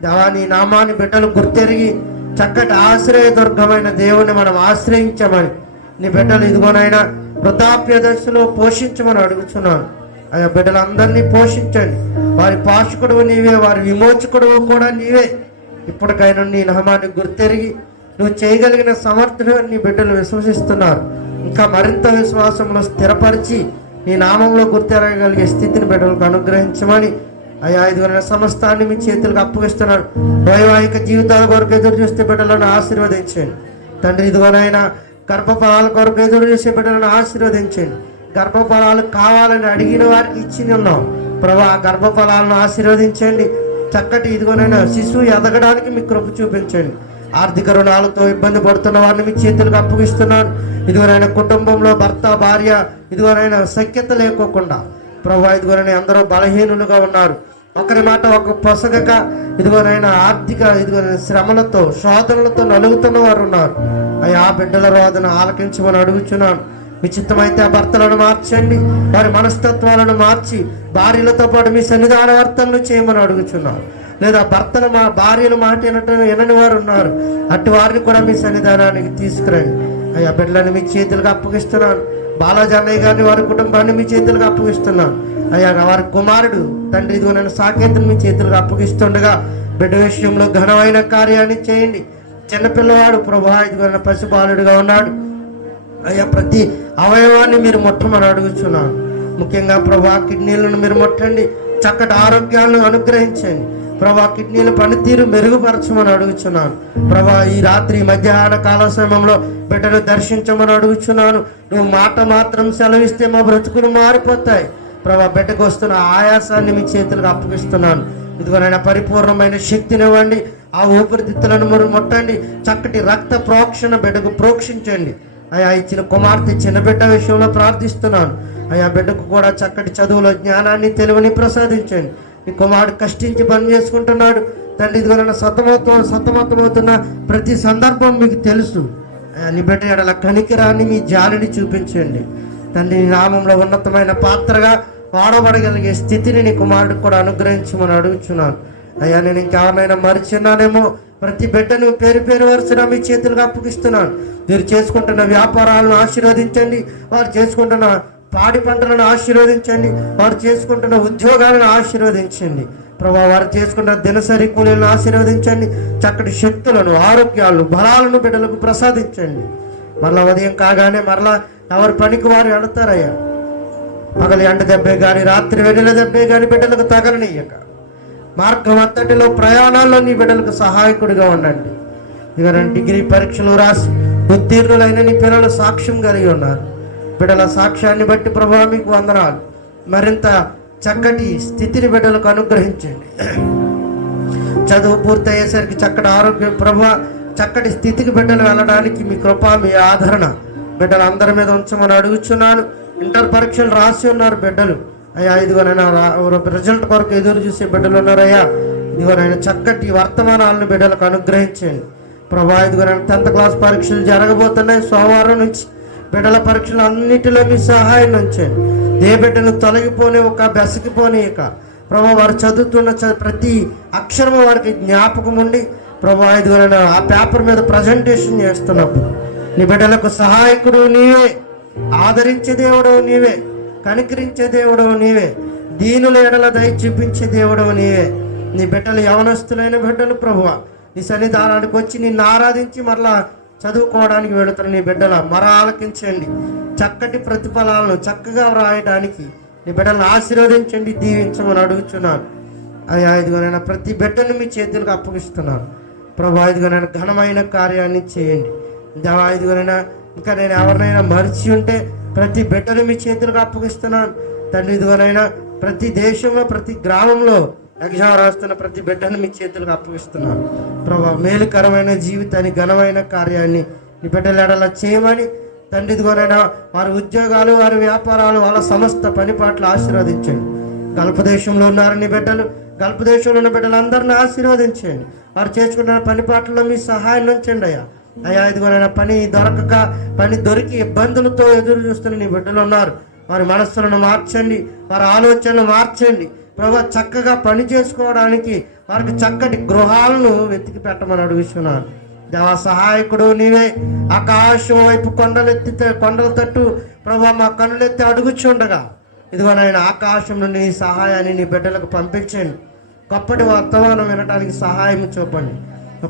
దేవా. నీ నామాన్ని బిడ్డలు గుర్తెరిగి చక్కటి ఆశ్రయదుర్గమైన దేవుని మనం ఆశ్రయించమని నీ బిడ్డలు ఇదిగోనైనా వృద్ధాప్య దశలో పోషించమని అడుగుతున్నాను అయ్యా. బిడ్డలందరినీ పోషించండి. వారి పోషకుడు నీవే, వారి విమోచకుడు కూడా నీవే. ఇప్పటికైనా నీ నామాన్ని గుర్తెరిగి నువ్వు చేయగలిగిన సమర్థుడు నీ బిడ్డలు విశ్వసిస్తున్నారు. ఇంకా మరింత విశ్వాసంలో స్థిరపరిచి నీ నామంలో గుర్తెరగలిగే స్థితిని బిడ్డలకు అనుగ్రహించమని అయ్యా. ఇదిగోనైనా సమస్తాన్ని మీ చేతులకు అప్పగిస్తున్నారు. వైవాహిక జీవితాల కొరకు ఎదురు చూస్తే బిడ్డలను ఆశీర్వదించండి తండ్రి. ఇదిగోనైనా గర్భఫలాల కొరకు ఎదురు చూసే బిడ్డలను ఆశీర్వదించండి. గర్భఫలాలు కావాలని అడిగిన వారికి ఇచ్చి ఉన్నాం ప్రభా. ఆ గర్భఫలాలను ఆశీర్వదించండి. చక్కటి ఇదిగోనైనా శిశువు ఎదగడానికి మీ కృప చూపించండి. ఆర్థిక రుణాలతో ఇబ్బంది పడుతున్న వారిని మీ చేతులకు అప్పగిస్తున్నాను. ఇదిగోనైనా కుటుంబంలో భర్త, భార్య ఇదిగోనైనా సఖ్యత లేకోకుండా ప్రభా, ఇదిగోనైనా అందరూ బలహీనులుగా ఉన్నారు. ఒకరి మాట ఒక పొసగక ఇదిగోనైనా ఆర్థిక ఇదిగోనైనా శ్రమలతో, శోధనలతో నలుగుతున్న వారు ఉన్నారు అయ్యా. ఆ బిడ్డల రోదన ఆలకించమని అడుగుచున్నాను. మీ చిత్తమైతే ఆ భర్తలను మార్చండి, వారి మనస్తత్వాలను మార్చి భార్యలతో పాటు మీ సన్నిధానవర్తనలు చేయమని అడుగుచున్నాను. లేదా భార్యల మాట వినని వారు ఉన్నారు, అటు వారిని కూడా మీ సన్నిధానానికి తీసుకురండి అయ్యా. బిడ్డలను మీ చేతులకు అప్పగిస్తున్నాను. బాలాజీ అన్నయ్య గారిని, వారి కుటుంబాన్ని మీ చేతులకు అప్పగిస్తున్నాను అయ్యా. వారి కుమారుడు తండ్రి ఇదిగోనైనా సాకేతను మీ చేతులకు అప్పగిస్తుండగా బిడ్డ విషయంలో ఘనమైన కార్యాన్ని చేయండి. చిన్నపిల్లవాడు ప్రభా, ఇదిగోనైనా పసిబాలుడుగా ఉన్నాడు అయ్యా. ప్రతి అవయవాన్ని మీరు ముట్టమని అడుగుతున్నాను. ముఖ్యంగా ప్రభా కిడ్నీలను మీరు ముట్టండి, చక్కటి ఆరోగ్యాలను అనుగ్రహించండి ప్రభా. కిడ్నీల పనితీరు మెరుగుపరచమని అడుగుచున్నాను ప్రభా. ఈ రాత్రి మధ్యాహ్న కాల సమయంలో బిడ్డను దర్శించమని అడుగుచున్నాను. నువ్వు మాట మాత్రం సెలవిస్తే మా బ్రతుకులు మారిపోతాయి ప్రభా. బిడ్డకు వస్తున్న ఆయాసాన్ని మీ చేతులకు అప్పగిస్తున్నాను. ఇదిగోనైనా పరిపూర్ణమైన శక్తినివ్వండి. ఆ ఊపిరితిత్తులను మీరు ముట్టండి. చక్కటి రక్త ప్రోక్షణ బిడ్డకు ప్రోక్షించండి అయ్యా. ఇచ్చిన కుమార్తె చిన్న బిడ్డ విషయంలో ప్రార్థిస్తున్నాను అయ్యా. బిడ్డకు కూడా చక్కటి చదువులో జ్ఞానాన్ని, తెలివిని ప్రసాదించండి. ఈ కుమారుడు కష్టించి పని చేసుకుంటున్నాడు తండ్రి. ఇదిగోనైనా సతమతమవుతున్న ప్రతి సందర్భం మీకు తెలుసు. నీ బిడ్డ ఎడల కనికరాన్ని, మీ జాలిని చూపించండి తండ్రి. నీ నామంలో ఉన్నతమైన పాత్రగా వాడబడగలిగే స్థితిని నీ కుమారుడికి కూడా అనుగ్రహించమని అడుగుచున్నాను అయ్యా. నేను ఇంకెవరినైనా మరిచిన్నానేమో. ప్రతి బిడ్డను పేరు పేరు వరుసగా మీ చేతులకు అప్పగిస్తున్నాను. మీరు చేసుకుంటున్న వ్యాపారాలను ఆశీర్వదించండి, వారు చేసుకుంటున్న పాడి పంటలను ఆశీర్వదించండి, వారు చేసుకుంటున్న ఉద్యోగాలను ఆశీర్వదించండి ప్రభా. వారు చేసుకున్న దినసరి కూలీలను ఆశీర్వదించండి. చక్కటి శక్తులను, ఆరోగ్యాలను, బలాలను బిడ్డలకు ప్రసాదించండి. మరలా ఉదయం కాగానే మరలా ఎవరి పనికి వారు వెళతారయ్యా. పగలి ఎండ దెబ్బే కానీ, రాత్రి వెన్నెల దెబ్బే కానీ బిడ్డలకు తగలనియ్యక మార్గం అంతటిలో ప్రయాణాల్లో నీ బిడ్డలకు సహాయకుడిగా ఉండండి. ఇక డిగ్రీ పరీక్షలు రాసి ఉత్తీర్ణులైన నీ పిల్లలు సాక్ష్యం కలిగి ఉన్నారు. బిడ్డల సాక్ష్యాన్ని బట్టి ప్రభావ మీకు వందనాలు. మరింత చక్కటి స్థితిని బిడ్డలకు అనుగ్రహించండి. చదువు పూర్తయ్యేసరికి చక్కటి ఆరోగ్యం ప్రభువా, చక్కటి స్థితికి బిడ్డలు వెళ్ళడానికి మీ కృప, మీ ఆదరణ బిడ్డలు అందరి మీద ఉంచమని అడుగుచున్నాను. ఇంటర్ పరీక్షలు రాసి ఉన్నారు బిడ్డలు అయ్యా, ఇదిగోనైనా రిజల్ట్ కొరకు ఎదురు చూసే బిడ్డలు ఉన్నారయ్యా. ఇదిగోనైనా చక్కటి వర్తమానాలను బిడ్డలకు అనుగ్రహించండి ప్రభా. ఇదిగోనైనా 10th క్లాస్ పరీక్షలు జరగబోతున్నాయి. సోమవారం నుంచి బిడ్డల పరీక్షలు అన్నిటిలో మీ సహాయం ఉంచండి. ఏ బిడ్డను తొలగిపోని ఒక బెసకిపోని ఇక ప్రభా, వారు చదువుతున్న ప్రతి అక్షరము వారికి జ్ఞాపకం ఉండి ప్రభా, ఇదిగోనైనా ఆ పేపర్ మీద ప్రజెంటేషన్ చేస్తున్నప్పుడు నీ బిడ్డలకు సహాయకుడు నీవే, ఆదరించే దేవుడు నీవే, కనికరించే దేవుడు నీవే, దీనుల ఎడల దయ చూపించే దేవుడు నీవే. నీ బిడ్డలు యవనస్తులైన బిడ్డలు ప్రభువా, నీ సన్నిధానానికి వచ్చి నిన్ను ఆరాధించి మరలా చదువుకోవడానికి వెళుతున్న నీ బిడ్డల ఆలకించండి. చక్కటి ప్రతిఫలాలను చక్కగా వ్రాయడానికి నీ బిడ్డలను ఆశీర్వదించండి, దీవించమని అడుగుతున్నాను అయ్యా. ఇదిగోనైనా ప్రతి బిడ్డను మీ చేతులకు అప్పగిస్తున్నాను ప్రభా. ఇదిగోనైనా ఘనమైన కార్యాన్ని చేయండి దేవా. ఇదిగోనైనా ఇంకా నేను ఎవరినైనా మరిచి ఉంటే ప్రతి బిడ్డను మీ చేతులకు అప్పగిస్తున్నాను తండ్రి. ఇదిగోనైనా ప్రతి దేశంలో ప్రతి గ్రామంలో ఎగ్జామ్ రాస్తున్న ప్రతి బిడ్డను మీ చేతులకు అప్పగిస్తున్నాను ప్రభా. మేలుకరమైన జీవితాన్ని, ఘనమైన కార్యాన్ని నీ బిడ్డల ఎడలా చేయమని తండ్రి. ఇదిగోనైనా వారి ఉద్యోగాలు, వారి వ్యాపారాలు, వాళ్ళ సమస్త పని పాటలు ఆశీర్వదించండి. గల్ఫ్ దేశంలో ఉన్నారని బిడ్డలు, గల్ఫ్ దేశంలో ఉన్న బిడ్డలందరినీ ఆశీర్వదించండి. వారు చేసుకుంటున్న పని పాటల్లో మీ సహాయం ఉంచండి అయ్యా. అయ్యా ఇదిగోనైనా పని దొరకక, పని దొరికి ఇబ్బందులతో ఎదురు చూస్తున్న నీ బిడ్డలు ఉన్నారు. వారి మనస్సులను మార్చండి, వారి ఆలోచనలు మార్చండి ప్రభా. చక్కగా పని చేసుకోవడానికి వారికి చక్కటి గృహాలను వెతికి పెట్టమని అడుగుతున్నాను దేవా. సహాయకుడు నీవే. ఆకాశం వైపు కొండల తట్టు ప్రభా మా కన్నులెత్తి అడుగుచుండగా ఇదిగోనైనా ఆకాశం నుండి నీ సహాయాన్ని నీ బిడ్డలకు పంపించండి. గొప్పటి వర్తమానం వినడానికి సహాయం చూపండి.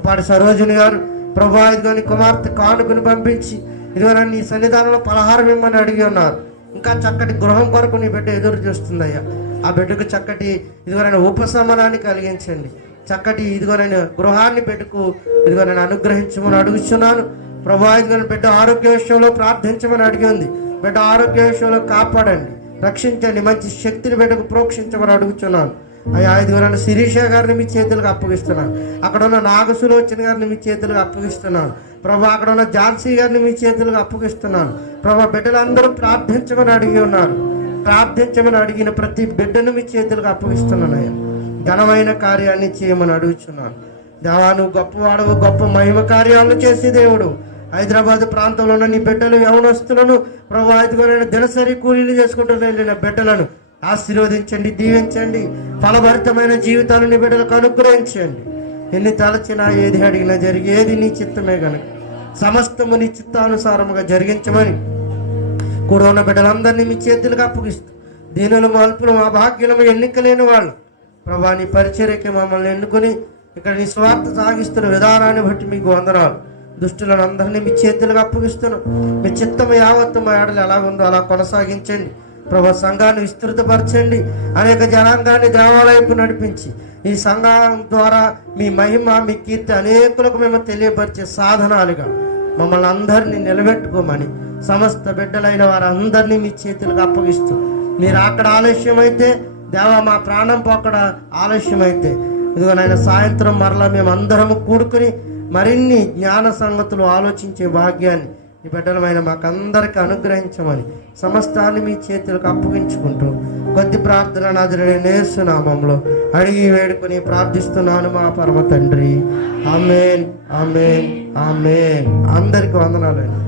పాటి సరోజిని గారు ప్రభా, ఇదిగోని కుమార్తె కానుకను పంపించి ఇదిగోనా నీ సన్నిధానంలో పలహారం ఇమ్మని అడిగి ఉన్నారు. ఇంకా చక్కటి గృహం కొరకు నీ బిడ్డ ఎదురు చూస్తుందయ్యా. ఆ బిడ్డకు చక్కటి ఇదిగోనైనా ఉపశమనాన్ని కలిగించండి. చక్కటి ఇదిగోనైనా గృహాన్ని బిడ్డకు ఇదిగోనైనా అనుగ్రహించమని అడుగుతున్నాను ప్రభా. ఇదిగోని బిడ్డ ఆరోగ్య విషయంలో ప్రార్థించమని అడిగింది. బిడ్డ ఆరోగ్య విషయంలో కాపాడండి, రక్షించండి, మంచి శక్తిని బిడ్డకు ప్రోక్షించమని అడుగుతున్నాను అయ్యా. ఇదిగోనైనా శిరీష గారిని మీ చేతులకు అప్పగిస్తున్నాను. అక్కడ ఉన్న నాగసులోచన గారిని మీ చేతులకు అప్పగిస్తున్నాను ప్రభా. అక్కడ ఉన్న ఝాన్సీ గారిని మీ చేతులకు అప్పగిస్తున్నాను ప్రభా. బిడ్డలందరూ ప్రార్థించమని అడిగి ఉన్నారు. ప్రార్థించమని అడిగిన ప్రతి బిడ్డను మీ చేతులకు అప్పగిస్తున్నాను అయ్యా. ఘనమైన కార్యాన్ని చేయమని అడుగుతున్నాను దేవా. నువ్వు గొప్పవాడవు, గొప్ప మహిమ కార్యాలను చేసే దేవుడు. హైదరాబాద్ ప్రాంతంలో ఉన్న నీ బిడ్డలు, యవనస్తులను ప్రభా, ఇదిగోనైనా దినసరి కూలీలు చేసుకుంటూ వెళ్ళిన బిడ్డలను ఆశీర్వదించండి, దీవించండి. ఫలభరితమైన జీవితాన్ని నీ బిడ్డలకు అనుగ్రహించండి. ఎన్ని తలచినా, ఏది అడిగినా జరిగేది నీ చిత్తమే కనుక సమస్తము నీ చిత్తానుసారముగా జరిగించమని కూడా ఉన్న బిడ్డలందరినీ మీ చేతులకు అప్పగిస్తూ దీనులు, మల్పులు, మా భాగ్యులము, ఎన్నికలేని వాళ్ళు ప్రభా నీ పరిచర్యకి మమ్మల్ని ఎన్నుకొని ఇక్కడ నీ స్వార్థ సాగిస్తున్న విధానాన్ని బట్టి మీకు వందనాలు. దుష్టులను అందరినీ మీ చేతులకు అప్పగిస్తున్నాం. మీ చిత్తము యావత్తు మా ఏడలు ఎలాగుందో అలా కొనసాగించండి ప్రభా. సంఘాన్ని విస్తృతపరచండి. అనేక జనాంగాన్ని దేవాలయపు నడిపించి ఈ సంఘం ద్వారా మీ మహిమ, మీ కీర్తి అనేకులకు మేము తెలియపరిచే సాధనాలుగా మమ్మల్ని అందరినీ నిలబెట్టుకోమని సమస్త బిడ్డలైన వారందరినీ మీ చేతులకు అప్పగిస్తూ మీరు అక్కడ ఆలస్యమైతే దేవా, మా ప్రాణం పోకడ ఆలస్యమైతే ఇదిగో నాయన సాయంత్రం మరలా మేము అందరము కూడుకుని మరిన్ని జ్ఞాన సంగతులు ఆలోచించే భాగ్యాన్ని ఈ బిడ్డలమైన మాకందరికి అనుగ్రహించమని సమస్తాన్ని మీ చేతులకు అప్పగించుకుంటూ కొద్ది ప్రార్థన నాదుడైన యేసు నామములో అడిగి వేడుకొని ప్రార్థిస్తున్నాను మా పరమ తండ్రి. ఆమేన్, ఆమేన్, ఆమేన్. అందరికి వందనాలండి.